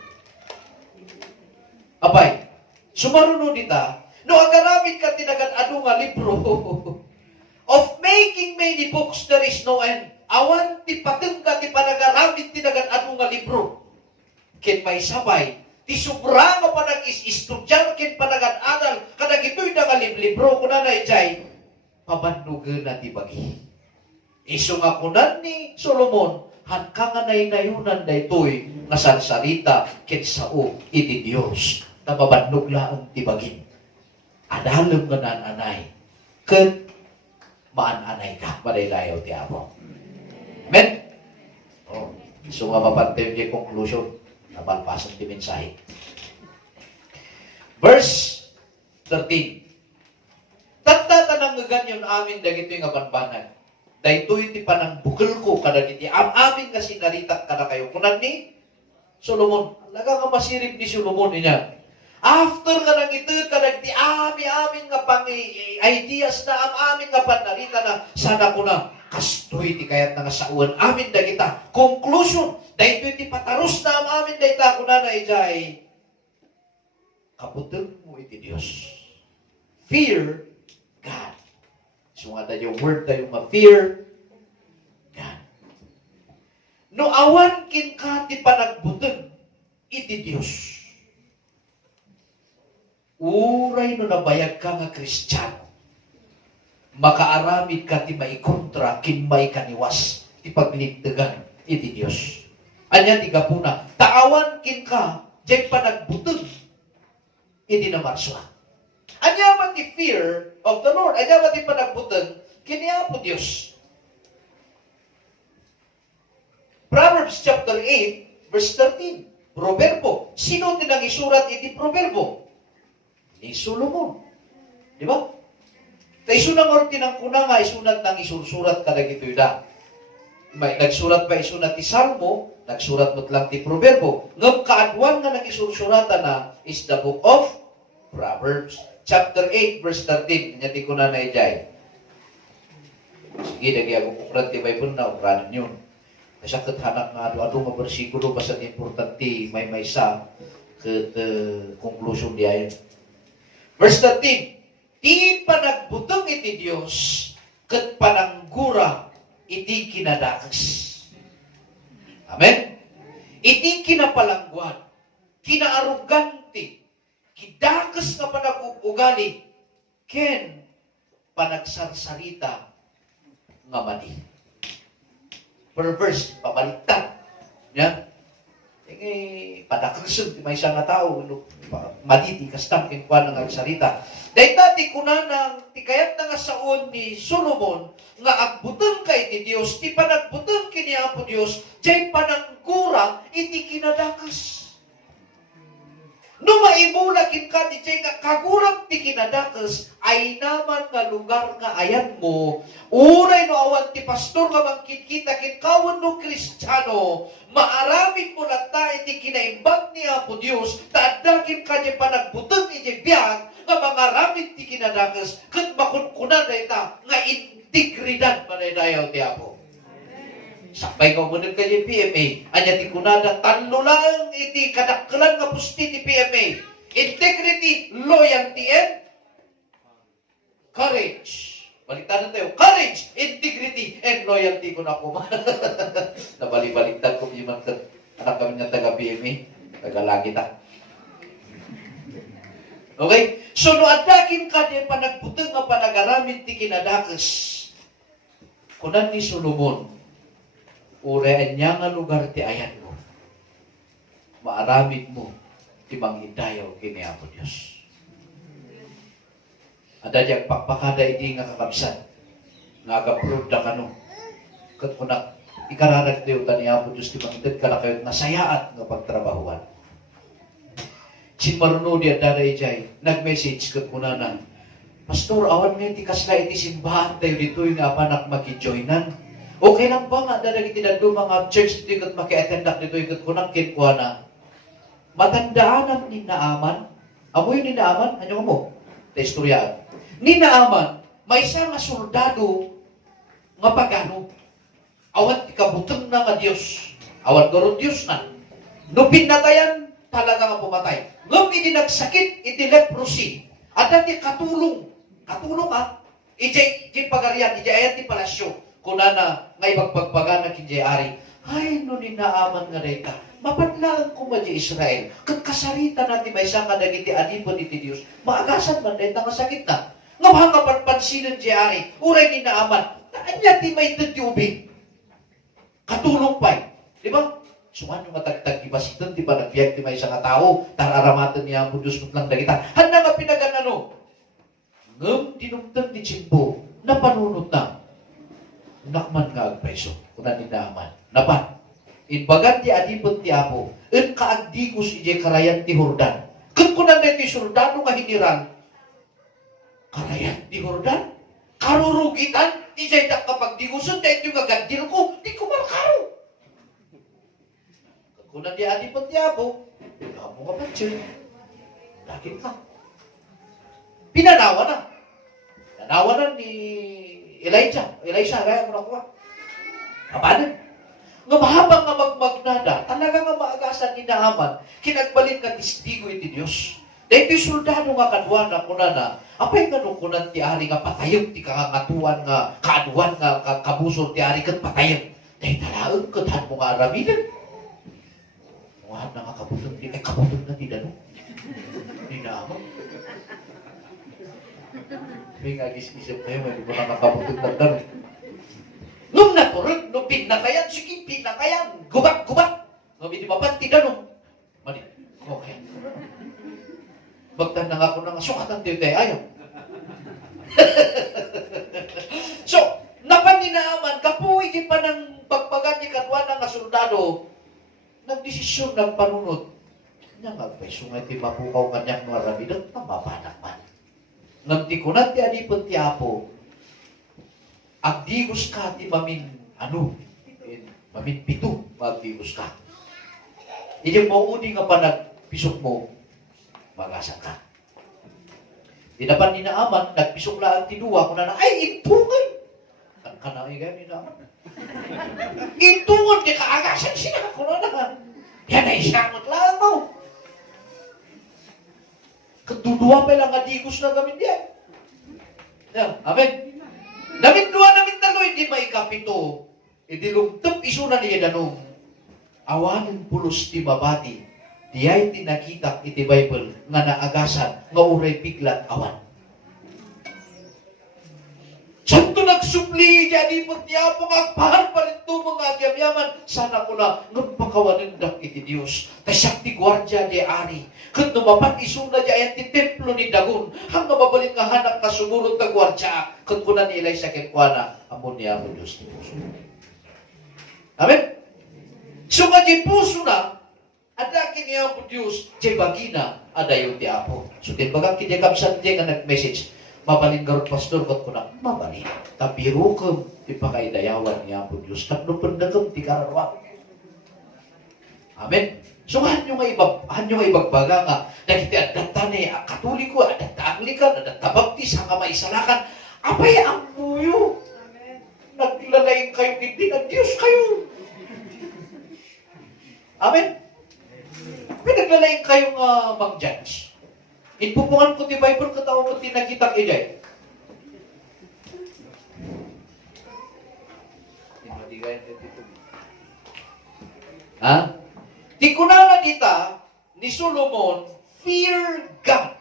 Apay, sumaruno dita, no agaramit ka tinagan-ano nga libro of making many books there is no end. Awan ti pateng ka ti panagaramit tinagan-ano nga libro. Ken may sabay, ti sobra nga panag-is-istudyan ken panagan-adal kadag ito'y nga libro ko na jay pabandugan na ti bagi. Iso nga kunan ni Solomon, han ka nga nainayunan na ito'y nga salsalita ken sao iti Diyos na mabandog laang ti bagi. Adalom nga nananay, ket maananay ka, madaylayaw ti Apo. Amen? Oh, so nga mapantay yung conclusion, nabalpasan ti mensahe. Verse 13. Tagtatanang nga ganyan amin dagito yung abanbanan. Daytoy ti panang bukal ko kadagiti amin nga sinaritak kada kayo. Kunan ni Solomon, laga nga masirip ni Solomon niya. After ka nang ito, kadagti amin nga pang ideas na amin nga panarita na sana ko na kastoy ti kayat nga sauan amin da kita. Conclusion, dahil ti pataros na amin da ita ko na ijay kaputol mo iti Diyos. Fear God. So nga da yung word da yung fear God. No awan kin ka ti panagbutol iti Diyos. Uray no nabayag ka nga Kristiyano, makaaramid ka ti maikontra, kin may kaniwas, ti pagligdagan, iti Diyos. Anya ti gapuna, taawan kin ka, jay panagbutod, iti namarswa. Anya ba ti fear of the Lord? Anya ba ti panagbutod, kiniya po Diyos. Proverbs chapter 8, verse 13. Proverbo. Sino tinang isurat iti proverbo? Ni Solomon. Di ba? Ta isunang orti ng kuna nga, isunat ng isursurat kadag ito'y da. Nagsurat pa isunat ti Salmo, nagsurat mo't lang ti Proverbo. Ngam kaadwan nga nag-isursuratan na is the book of Proverbs. Chapter 8, verse 13. Nyati ko na ijay. Sige, nagi ako ukrat ti Bible na, ukranan yun. Kasi kathanak nga ado nga bersikulo basta importante may sa kat conclusion di ayon. Verse 13, ti panagbutong iti Diyos, ket pananggura iti kinadakas. Amen? Iti kinapalangguan, kinaaruganti, kidakas nga panagugali, ken panagsarsarita nga mani. Perverse, pabaliktad. Yan. Padakasod, may isang nga tao, maditi, kastam, kinkwa nga sarita. Dahil dati kunanang, ti kayat na nga saon ni Solomon, nga agbuton ka iti Diyos, ti panagbuton kini Apo Diyos, jay pananggura, iti kinadakas. No maibulakin ka, di jay nga kagurang ti kinadakas, ay naman nga lugar nga ayan mo, uray no awan ti pastor nga mangkikita kinkawan no Kristiyano, maaramid mo lata iti kinaimbag ni Apo Diyos, taadagin ka di panagbutong iti biyag, nga mangaramid ti kinadakas, kat makunkunan na ita, nga integridad manaydayaw ti Apo. Sakbay ko muna kayo PMA. Anya ti kunada, tanlo lang iti kadakkelan nga pusti ti PMA. Integrity, loyalty, and courage. Baliktad na tayo. Courage, integrity, and loyalty ko na ako. Nabali-baliktad ko yung mga anak kami ng taga-PMA. Taga-lagi ta. Okay? So, no adakin ka din panagbutang nga panagaramit ti kinadakas. Kunan ni Solomon, urayan niya nga lugar ti ayan mo. Maaramid mo ti mangidayaw kini Apo Diyos. Ada diyang pakpakada iti nga kakabsan. Nga agaprod na kano. Kat kunak, ikararag tayo taniya po Diyos ti mangitid ka na kayo nasayaat nga pagtrabahuan. Si Maruno di at daday jay, nag-message kat kuna na, Pastor, awan nga iti kasla iti simbahan tayo dito yung apanak maki-joinan. Okay lang ba nga dadag iti nando mga church dito kat maki-attendak dito yung kat kunang kinkuha na, matandaan ang ninaaman. Amo yung ninaaman, ano mo? Ta istoryaan. Ninaaman, may isa nga soldado nga pagano. Awan ti kabutang na nga Diyos. Awan garo Diyos na. No pinatayan, talaga nga pumatay. Ngam iti nagsakit, iti leprosy. At dati katulong. Katulong ha. Ijay pagarian, ijay ayan ti palasyo. Kunana, ngay magpagpaga na kinjay ari. Ay, no ninaaman nga reka. Mapadlaan ko ma di Israel. Kat kasarita natin may isang kadagiti anipon iti Diyos. Maagasan man dahil nakasakit na. Nga mahanga panpansinan di ari. Uray ninaaman. Anya ti may tatiubig. Katulong pa'y. Di ba? Suman yung matagtag di basitan, di ba nagbiyak di may isang tao, tararamatan niya ang Diyos lang dagita. Handa nga pinaganano. Ngam, dinumtang di Chimbo, napanunot na. Nakman nga agpreso, kuna ninaaman. Napan. Inbagan ti adipon ti Apo, en kaagdigos ije karayan ti Hordan. Kung kunan na ti soldado nga hiniran, karayan ti Hordan, karurugitan, ije da kapag diguson, dahil yung agandil ko, di ko markaro. Kung kunan ti adipon ti Apo, amo nga pansyon, lagi ka. Pinanawa na. Nanawa na ni Elijah, kaya mo nakuha. Kapanan? Nga mahabang nga magmagnada, talaga nga maagasan ni Naaman, kinagbalin nga testigo iti Diyos. Dahil iti soldado nga kaduan na kuna na, apay nga nung kunan ti ari nga patayog, ti kangangatuan nga, kaaduan nga, kabusor ti ari kat patayog. Dahil talaang katahan mo nga araminan. Muhab na nga kabutong ti, ay kabutong na ti dano. Ni Naaman. May nga gis-isip na yun, hindi mo na makabutong na dano. Nung naturod, nung pinakayan, sige, pinakayan. Gubak. Nung hindi mapanti na nung. Mali, okay. Magtan na nga ako na nga, sukatan tayo tayo, ayaw. So, napaninaaman, kapuwi pa ng pagpagan ni katwa ng soldado, nagdesisyon ng panunod. Kanya nga, peso nga iti mapukaw kanyang mga rabidat, mapapanak man. Nagdi ko na ti adipon ti Apo, agdigos ka ti mamin, mamin pito, magdigos ka. Iyong mauni nga pa nagpisok mo, magasan ka. Dinapan ni Naaman, nagpisok lang ti duwa, kung na ay, intungay! Kan ka na, ni Naaman. Intungan, di kaagasan siya, kung na. Yan ay siyangot lang mo. Kaduduwa pa lang adigos na gamin diyan. Yeah, amen. Namin duwa, namin talo, hindi maikapito. Hindi lumtap isuna niya danong. Awanin pulos ti mabati. Diyay tinakita iti Bible nga naagasan, nga uray piglat awan. Santo nagsupli, jadi po niya po nga pahal pa rin ito mga agyamyaman. Sana ko na, nagpakawanindak iti Diyos. Tasyak ti gwardya di ari. Kung numapan isuna di ayan ti templo ni Dagon. Hang nababalin nga hanap ka sumurot ka gwardya. Kung kuna ni Ilay sa kekwana, amon niya po Diyos ni puso. Amen? So nga di puso na, ada kiniya po Diyos, di bagina, ada yung ti Apo. So din bagang kiniya kapsan di nga nag-message, mabalin garot pastor, ba't ko na, mabalin. Tapiro ka, ipakaidayawan niya po Diyos. Tapno pandagam, ti kararwa. Amen? So, hanyo nga ibagbaga nga, dahil adata ni Katoliko, adata Anglican, adata Baptist, hanga maisalakan, apay ang buyo. Naglalaing kayo, hindi nag-Diyos kayo. Amen? Pinaglalaing kayo nga mag-judge. Ipupungan ko ti Bible, katawang ko tinakita kajay. Ha? Di kunana dita ni Solomon, fear God.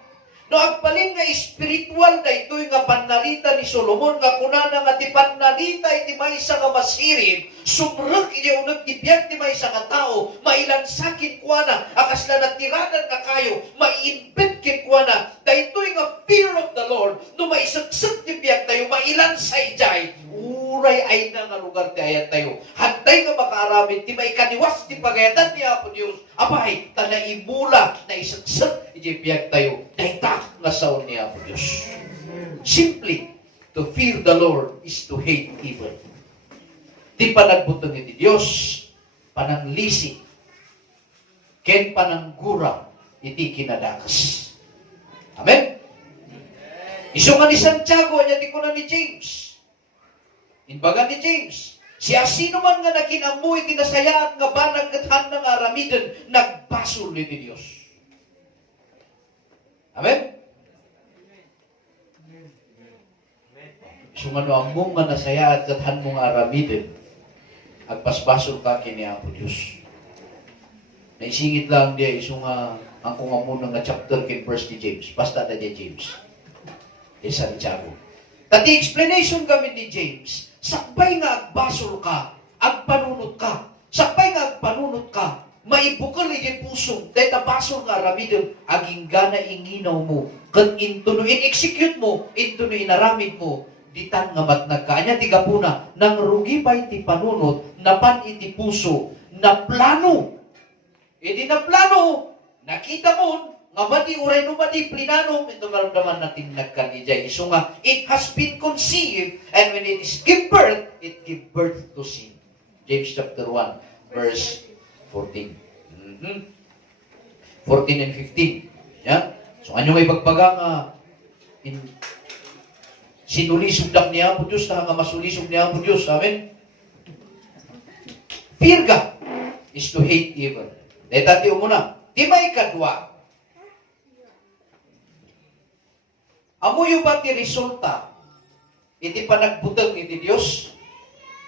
No, agpalin nga espiritual na ito'y nga panarita ni Solomon, nga kunana nga ti panarita iti may isa nga masirin, sumrek iti unag tibiyag ti may isa nga tao, mailansakit kwa na, akas na natiranan nga kayo, maiinpit kit kwa na, da ito'y nga fear of the the Lord, no maisagsag ti biyak tayo, mailansay jay, uray ay na nga lugar ti ayat tayo. Hantay nga makaaramid, ti maikaniwas ti pagayatan ni Apo Diyos. Abay, tanaimula na isagsag iti biyak tayo. Dayta nga saon ni Apo Diyos. Simply, to fear the Lord is to hate evil. Ti panagbutang iti Diyos, pananglisi, ken pananggura, iti kinadakas. Amen? Iso nga ni Santiago, anya ti kuna ni James. Inbaga ni James, siya sino man nga nakinamuy, tinasayaan nga banag kathan ng aramiden, nagbasol ni Diyos. Amen? So nga no, among nga nasayaan kathan mong aramiden, agpasbasol ka kini Apo Diyos. Naisingit lang diya, iso nga, ang kung muna nga chapter kin verse ni James. Basta na diya James. Di Santiago. Tati explanation kami ni James, sakbay nga agbasol ka, agpanunot ka. Sakbay nga agpanunot ka, maibukal igin pusong, dahil tabasol nga aramidem, aging gana inginaw mo, kan into no in-execute mo, into no inaramid mo, ditan nga matnag ka. Anya tiga puna, nang rugi pa iti panunot, napan iti puso, na plano. E di na plano, nakita mo, nga mati uray no mati plinano, ito maramdaman natin nagkanijay. So nga, it has been conceived, and when it is give birth, it give birth to sin. James chapter 1, verse 14. 14 and 15. Yeah? So, ano may pagpaga nga, sinulisog dak niya po Diyos, na nga masulisog niya po Diyos. Amen? Fear God is to hate evil. Dahil muna, di may kadwa. Amuyo ba ti resulta? Iti panagbutang iti Diyos?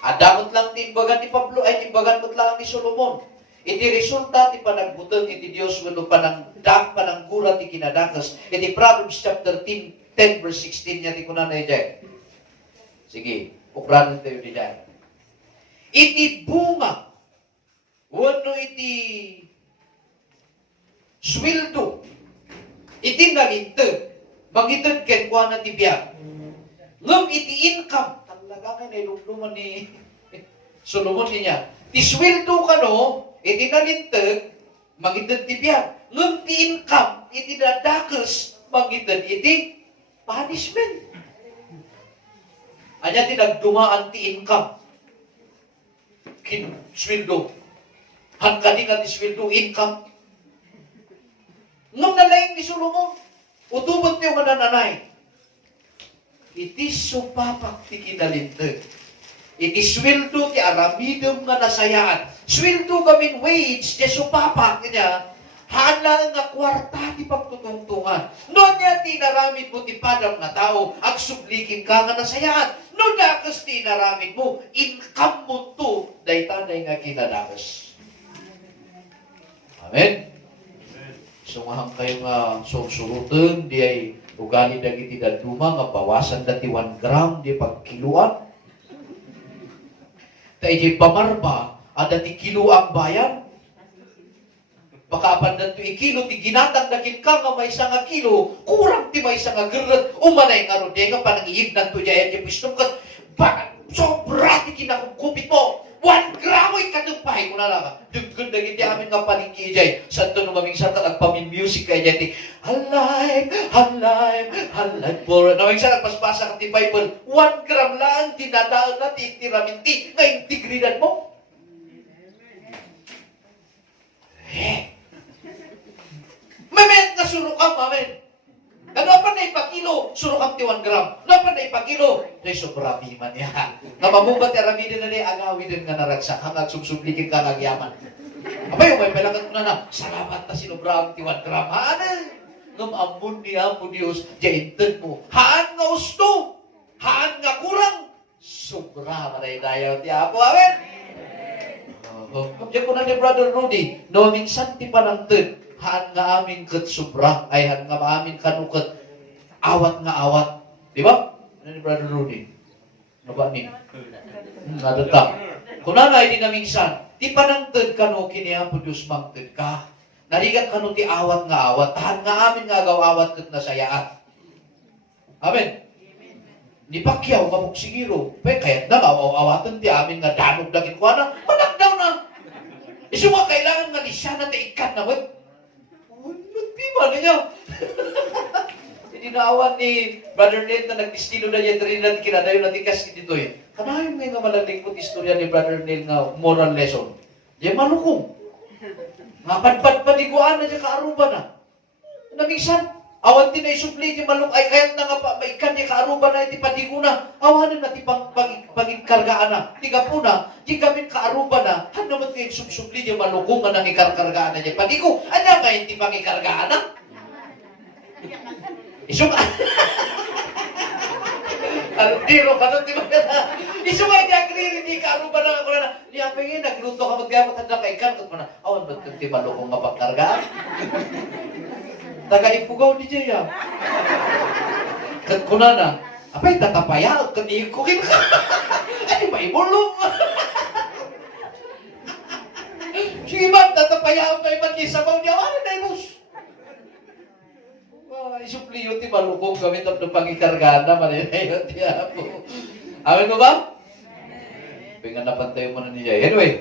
Adamot lang ti imbagan ni Pablo, ay imbagan mo't lang ni Solomon. Iti resulta ti panagbutang iti Diyos, wano pananggura ti kinadakas. Iti Proverbs chapter 10 verse 16 niya ti kunanay dyan. Sige, ukranan tayo di dyan. Iti bunga, wano iti sweldo, iti nalintag, magitag kenkwa na ti biyak. Ngam iti income, talaga nga nailugluman ni Solomon niya. Ti sweldo ka no, iti nalintag, magitag ti biyak. Ngam ti income, iti dadakes, magitag iti punishment. Anya ti nagdumaan ti income. Kin sweldo. Hangkadi nga ti sweldo, income. Ngam nalaing ni Solomon, utubot niyo manananay. Iti supapak ti kinalintag. Iti sweldo ti aramidem nga nasayaan. Sweldo gamin wage, ti supapak niya, hanal nga kwarta ti pagtutungtungan. Noon niya ti naramid mo ti padam nga tao, ag sublikin ka nga nasayaan. Noon dakas ti naramid mo, income mo to, daytanay nga kinadakas. Amen? So nga kayo nga surutan, di ay ugali dagiti daduma, nga bawasan dati 1 gram, di pagkiluan. Tayo di pamarba, dati kilo ang bayan. Baka apan to ikilo, ti ginatang dakin ka nga may isang kilo, kurang ti may isang gerret, umanay nga ro, di nga panangiyignan to dyan, di pistom ka, sobra ti kinakupit mo. 1 gramo ikatupay ko na lang. Dugod na giti amin nga palingki jay. Santo nung maming sata nagpamin-music kay jay. Alive, alive, alive for... Naming sa nagpaspasa ka ti Bible, 1 gram lang tinadaan na titiraminti nga integridad mo. Mamen nga surukam, amen. Ano pa na ipakilo? Surukam ti 1 gram. Ano pa na ipakilo? Dahil sobrami man niya. Namamubat ya ramidin na niya, agawi din nga naragsak. Hanggang sumsublikin ka nagyaman. Abay, may palagat mo na salamat na sinubram ti 1 gram. Haan ngam amun niya po Diyos, jaintan mo. Haan nga usto. Haan nga kurang. Sobra maray dayaw ti Apo. Amen? Diyan ko na ni Brother Rudy, no minsan ti panangtid. Haan nga amin kat sobra, ay haan nga amin kanukat awat nga awat. Di ba? Ano ni Brother Rudy? Ano ba ni? Nadata. Kuna nga hindi na minsan, ti panangtid ka no, kiniya po Diyos mangtid ka. Narigat ka no ti awat nga awat. Haan nga amin nga agaw awat kat nasayaan. Amen. Ni Pacquiao ka sigiro. Kaya na awatan ti amin nga danog dagit ko na. Manakdaw na. Isu nga kailangan nga ni siya na ikan na mo. Magpima na niya. Dinaawan ni Brother Neil na nagdistino na yan rin natin kinadayo natin kasi dito eh. Kanahin may nga malalingkot istorya ni Brother Neil nga moral lesson. Diyan malukong. Nga padpad padiguan na dyan kaaruba na. Namisan, awan din na isupli di maluk ay kayat na nga pa maikan di kaaruba na iti padigo na. Awanan na ti pagkargaan na. Tiga po na, di kami kaaruba na. Han naman kayo supli di malukong nga nang ikarkargaan na dyan padigo. Ano nga ti pangikargaan na? Isuka. Tiro pa di ba na? Isuka di agree di kaaruba na ako na. Niya pingin nagluto ka maggamot handa kay ikan kat mo na. Awan ba ti malukong nga pagkargaan? Taga-ipugaw di Jaya. Kat kuna na, apay tatapaya, kat ikukin ka. Ay, maibulong. Sige ba, tatapaya, may mag-isabaw niya, ano na ibus? Isupliyo ti malukong kami tapos pangikargana, maninayo ti Apo. Amin mo ba? Pingan napantay mo na ni Jaya. Anyway,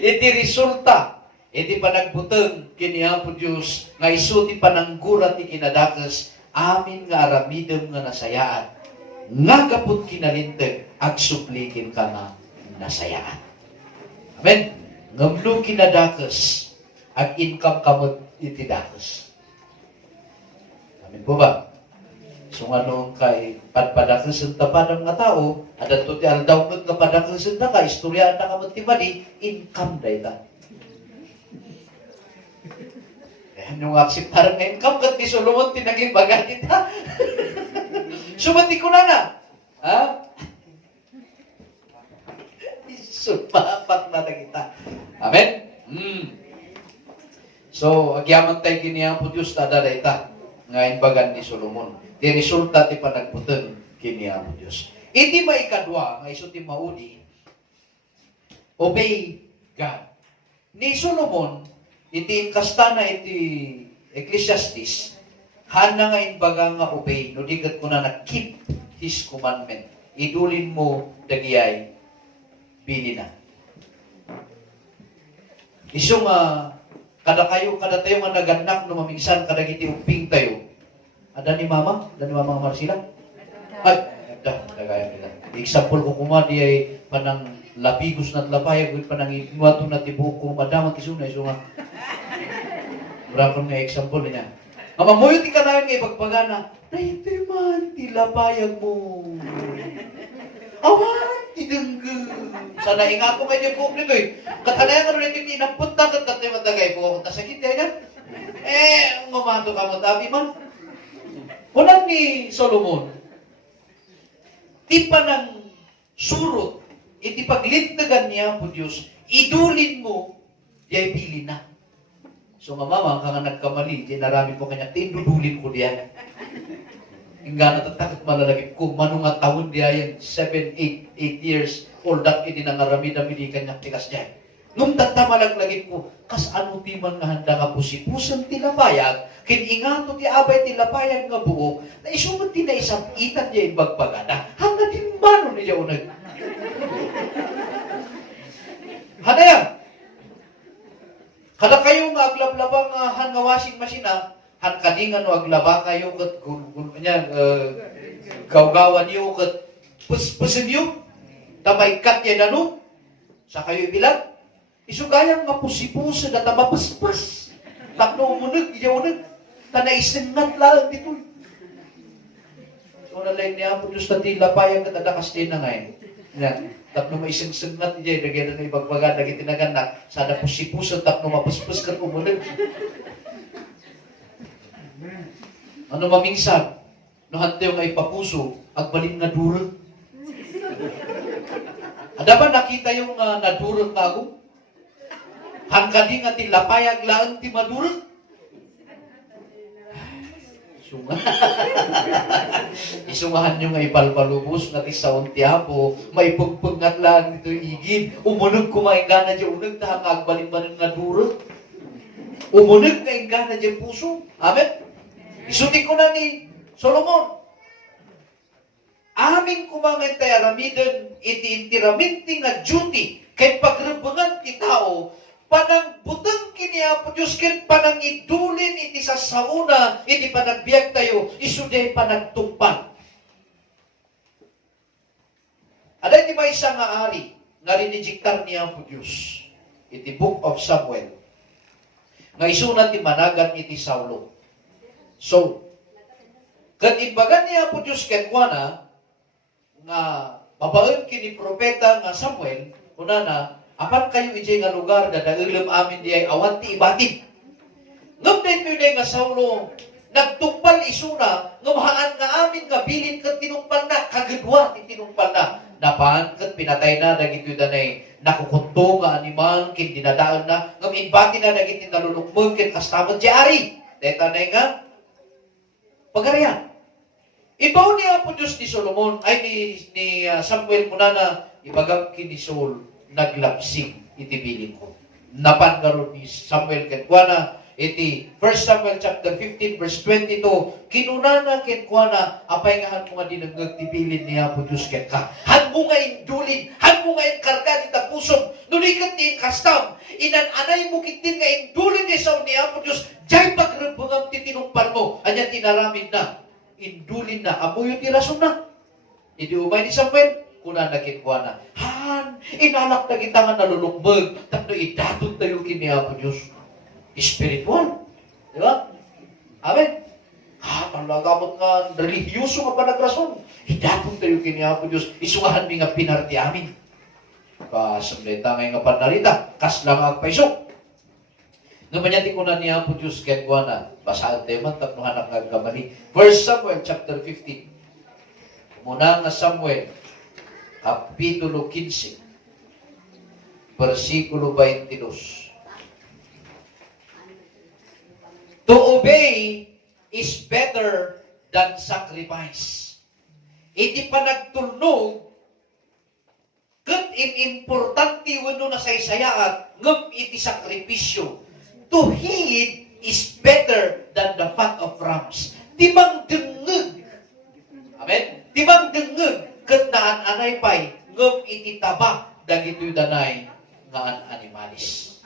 iti resulta, iti panagbuteng kiniya po Diyos, nga iso ti pananggura ti kinadakas, amin nga aramidem nga nasayaan. Nga kaput kinalinteg, agsuplikin ka nga nasayaan. Amen? Ngamlo kinadakas, ag income kamot iti dakas. Amin po ba? So nga noong kay padpadakas ang tapan ng mga tao, at ato ti aldaw nga padakas ang ka, istoryaan na kamot ti badi, income da ita. Yung aksiptar ng income, kat ni Solomon, tinaging bagat ita. Sumati ko na. Ha? Supapat na kita. Amen? So, agyaman tayo kiniyang po Diyos, tada na ita. Ngayon bagan ni Solomon. Di resulta ti panagputeng kiniyang po Diyos. Iti maikadwa, nga iso ti maudi, obey God. Ni Solomon, iti kastana iti Ecclesiastes, hana nga inbaga nga obey, no digat ko na keep His commandment. Idulin mo dagiyay, bili na. Iso nga, kada tayo nga naganak no mamingsan, kada giti uping tayo. Ada ni Mama nga Marcela? Ay, dagaya nila. Example ko kuma, di ay panang lapigos na't lapayag, panang inuwato na tibuok ko, madamang isunay, so nga, berapa nga example niya. Mamuyo ti kanayon nga ipagpagana, naiti man, tilapayag mo. Awan, tidengge. Sana inga ko medyo po nito eh. Katanayan ka rin iti inapunta kat tatay matagay po ako tasakit yan. Ngumanto ka mo tabi man. Walang ni Solomon, ti pa ng surot, iti paglintagan niya po Diyos, idulin mo, yay pili na. So nga mama, kang nagkamali, narami po kanya, tindudulin ko diyan. Hingga natatakot malalagip ko, manong nga taon diya yan, 7, 8 years old, at iti nangarami-dami kanya tikas diyan. Nung tatamalag-lagip ko, kas ano ti man nga handa nga pusipusan tilapayag, kiningato ti abay tilapayag nga buo, na isuman ti na isang itan diya ibagbagana, hanga din mano niya unag. Hana yan. Kada kayo nga aglablabang han nga washing machine han kadingan no aglaba kayo kat gawgawan niyo kat puspusin niyo tamay kat yan ano sa kayo bilang isugayang mapusipusin at mapaspas takno umunag iyaw tanaisingat lang dito so nalain niya po Diyos na tila payang katadakas din na ngayon yan tapno maising-singat niya, nagyan na ibagbaga, nagitinagan na, sana pusipusan, tapno mapuspus ka umunag. Ano mamingsan? No hante yung ipapuso, agbalin nga durag. Ada ba nakita yung nadurag nga ako? Hangkadi nga tilapayag lang ti madurag? Isungahan nyo nga ipalpalubos nga ti saon ti Apo, maipugpug lang dito igid, umunog kumain ka na dyan, unag tahang agbalin nga durag. Umunog ka na dyan puso. Amen? Isulti ko na ni Solomon. Aming kumangay tayo aramidin, iti intiraminti nga duty, kay pagrebangan ti tao, panang butang kini Apo Diyos, kay panang idulin iti sa sauna, iti panagbiag tayo, isuday panagtumpan. Aday ti ba isa nga ari, nga rinijiktar ni Apo Diyos, iti Book of Samuel, nga isunat ti managan iti Saulo. So, kat imbagan ni Apo Diyos kenkwana, nga babaen kini propeta nga Samuel, unana, apan kayo ijay nga lugar, dadailam amin di ay awan ti ibatid. Ngam dito nga Saulo, nagtungpal isuna, ngamahaan nga amin nga bilin kat tinungpal na, kagudwa ti tinungpal na. Napan, kat pinatay na, dagito danay nakukunto nga animal, kin dinadaan na, ngam inbati na dagiti nalulukmog, kin kastamad di ari. Dito na nga, pagarian. Ibaw niya po Diyos ni Solomon, ay ni Samuel muna na, ibagam kini Saul, naglapsing iti bilin ko. Napan karon ni Samuel kenkwana, iti 1 Samuel chapter 15 verse 22, kinunana kenkwana, apay nga han mo nga dinagag ti bilin niya po Diyos kenka. Han mo nga indulin, han mo nga inkarga ti tapusom, nulikat ti kastam, inananay mo kitin nga indulin ni Saul niya po Diyos, jay pagrabungam ti tinumpan mo, anya tinaramid na, indulin na, amoy yung tirason na. Hindi umay ni Samuel, kuna nakinkwa na, han, inalak na kita nga nalulukbag, tapno idatod tayo kini Apo Diyos. Spiritual. Di ba? Amen. Talagamot nga, religyoso nga pa nagrason. Idatod tayo kini Apo Diyos, isugahan mi nga pinarti amin. Kasamleta ngay nga panarita, kaslang agpaisok. Namanyatin ko na niya Apo Diyos, kenkwa na, basahan tayo man, tatnuhan ang nagkamali. 1 Samuel chapter 15. Muna nga Samuel, Kapitulo 15, versikulo 22. To obey is better than sacrifice. Iti panagtulnog, kat importante wano na saysayaat, ngam iti sakripisyo. To heed is better than the fat of rams. Timang dengeg. Amen? Timang dengeg, kat naan-anay pa'y, ngam iti taba, dagito'y danay, ngaan animalis.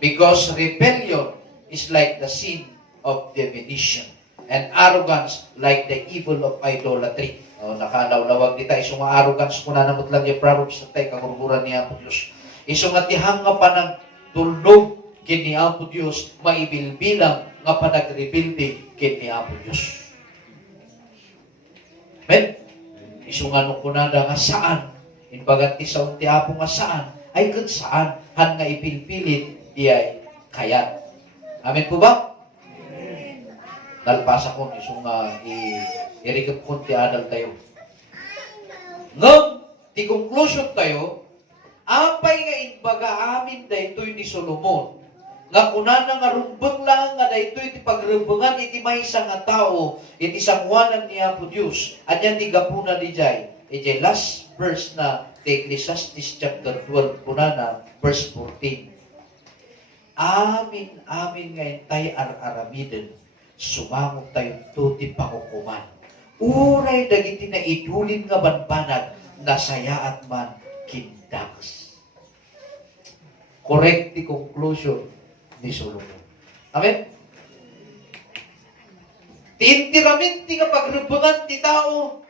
Because rebellion is like the sin of divination, and arrogance like the evil of idolatry. Nakalawlawag di tayo, isong arrogance muna namot lang yung Proverbs sa tayo, kagurburan niya Apo Diyos. Isong atihang nga panang tulnog kini Apo Diyos, maibilbilang nga panagrebilde kini Apo Diyos. Amen? Isong ano kunada nga saan, inbaganti sa unti Apo nga saan, ay kung saan, han nga ipilpilit, di ay kayat. Amen po ba? Amen. Nalpasa ko, isong i-recap ko ti adal tayo. Ngam, ti conclusion tayo, apay nga inbaga amin daytoy ni Solomon, nga kunana nga rumbang lang nga daytoy ti pagrumbangan iti maysa nga tao, iti sangwanan ni Apo Diyos, anyan ti gapuna di jay, iti last verse na ti Ecclesiastes chapter 12, kunana, verse 14. Amin nga tayo aramidin, sumangog tayo tuti pangukuman. Uray dagiti na idulin nga banbanag, nasayaat man kindags. Correct the conclusion ni Solomon. Amen? Tiintiramin ti nga pagrubangan ti tao,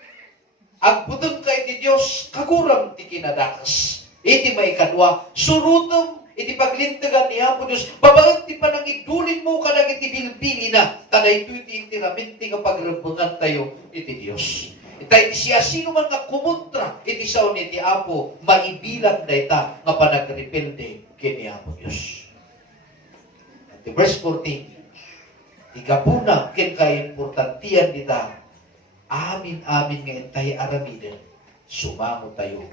agbutang kay ti Diyos, kaguram ti kinadakas. Iti may kadwa, surutom, iti paglintagan ni Apo Diyos, babaag ti panang idulin mo kadag iti bilbili na, taday ito iti intiramin ti nga pagrubangan tayo iti Diyos. Itay siya sino man nga kumontra, iti saon iti Apo, maibilang na ita nga panagrepelde kini Apo Diyos. At verse 14, ikapuna ken kaimportantiyan dita, amin nga itay aramiden, sumango tayo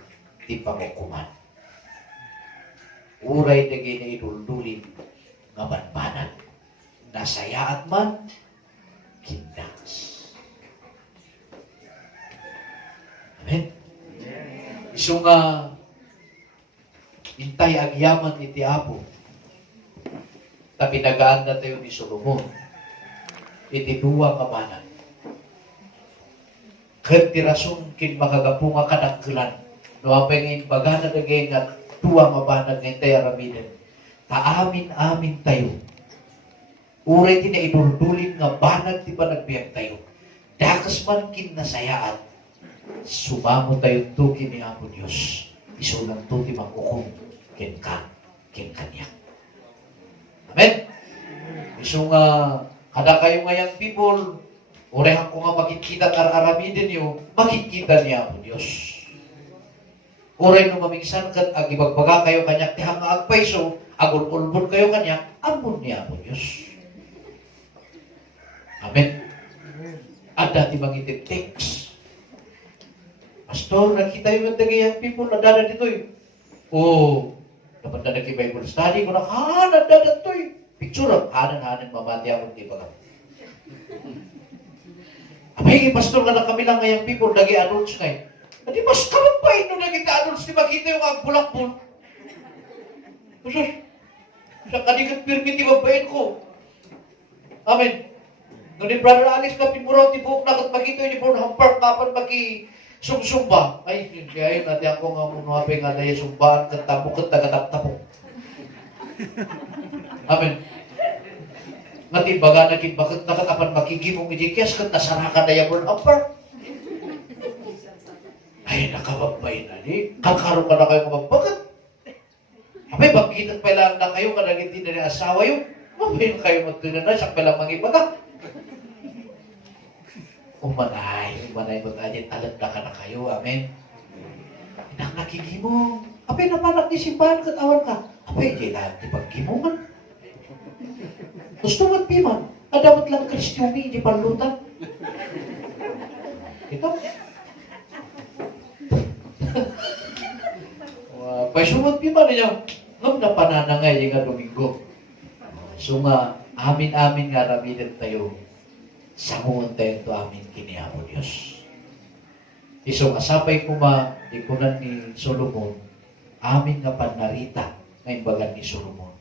ti pangukuman. Uray na ginaiduldulim nga banbanan, nasayaat man, kindags. Amen? Iso nga, intay agyaman iti Apo, tapi nagaan na tayo ni Solomon, iti duwa nga banag. Ket ti rason kin makagapu nga kadakkelan. No apay nga imbaga na dagay nga duwa nga banag nga tayo aramiden. Taamin-amin tayo. Uray ti na idurdulin nga banag ti panagbiag tayo. Dakas man kin nasayaan. Sumamo tayo to kini Apo Dios. Isulang to ti makukum ken kanya. Amen. Isu nga kada kayo ngayang people, orehan ko nga makikita kararamidin nyo, makikita niya Apo Dios. Oray no mamingsan kat ag ibagbaga kayo kanya tihang nga agpaiso, agul-ulbon kayo kanya, ambon niya Apo Dios. Amen. At dati mangitin text. Pastor, nakita yung nagdagayang people na dada dito eh. Oh, dapat na nag-Bible study ko na, nagdada dito eh. Picture lang, hanan-hanan, mamati ako, di ba? Abay, pastor nga na kami lang ngayang people, naging adults ngayon. Hindi mas karumpay nung naging adults, di ba kita yung bulak-bul? Sa kanigat pirmi, di ba bain ko? Amen. Nung ni Brother Alex, kapit mo raw, di buhok na kat makita yung Born Hampar, kapan sumba. Ay, kaya yun, natin ako nga muna hapi nga dahil sumbaan, katapok, tagatap-tapok. Amen. Ngati baga bakit nakatapan makikimong ijikiyas kat nasarakan na yung Born Hampar. Ay, nakabagpay na di. Kakaro ka na kayo magbagat. Abay, bagkitan pa lang na kayo, kadagit din na asawa yun. Mabay kayo magtunan na, siya pa lang mangibaga. Umanay mo tayo, talat na ka na kayo, amen. Nang nakikimong, abay, napanak ni simbahan, katawan ka. Abay, di lahat di pagkimongan. Gusto magpiman, dapat lang Kristiyumi, di panlutan. Ito. Pagsumat piman niya, ngam na pananangay yung Domingo. So nga, amin-amin nga ramidan tayo, sanguan tayo to amin kini Apo Dios. Iso kasapay ko ikunan ni Solomon, amin nga panarita nga imbagan ni Solomon,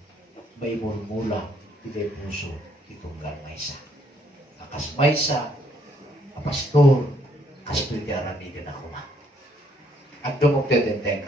may murmula, ilay puso, itunggal maysa. Akas maysa, pastor, kastudyara ni din ako ma. At dumugtedenteng.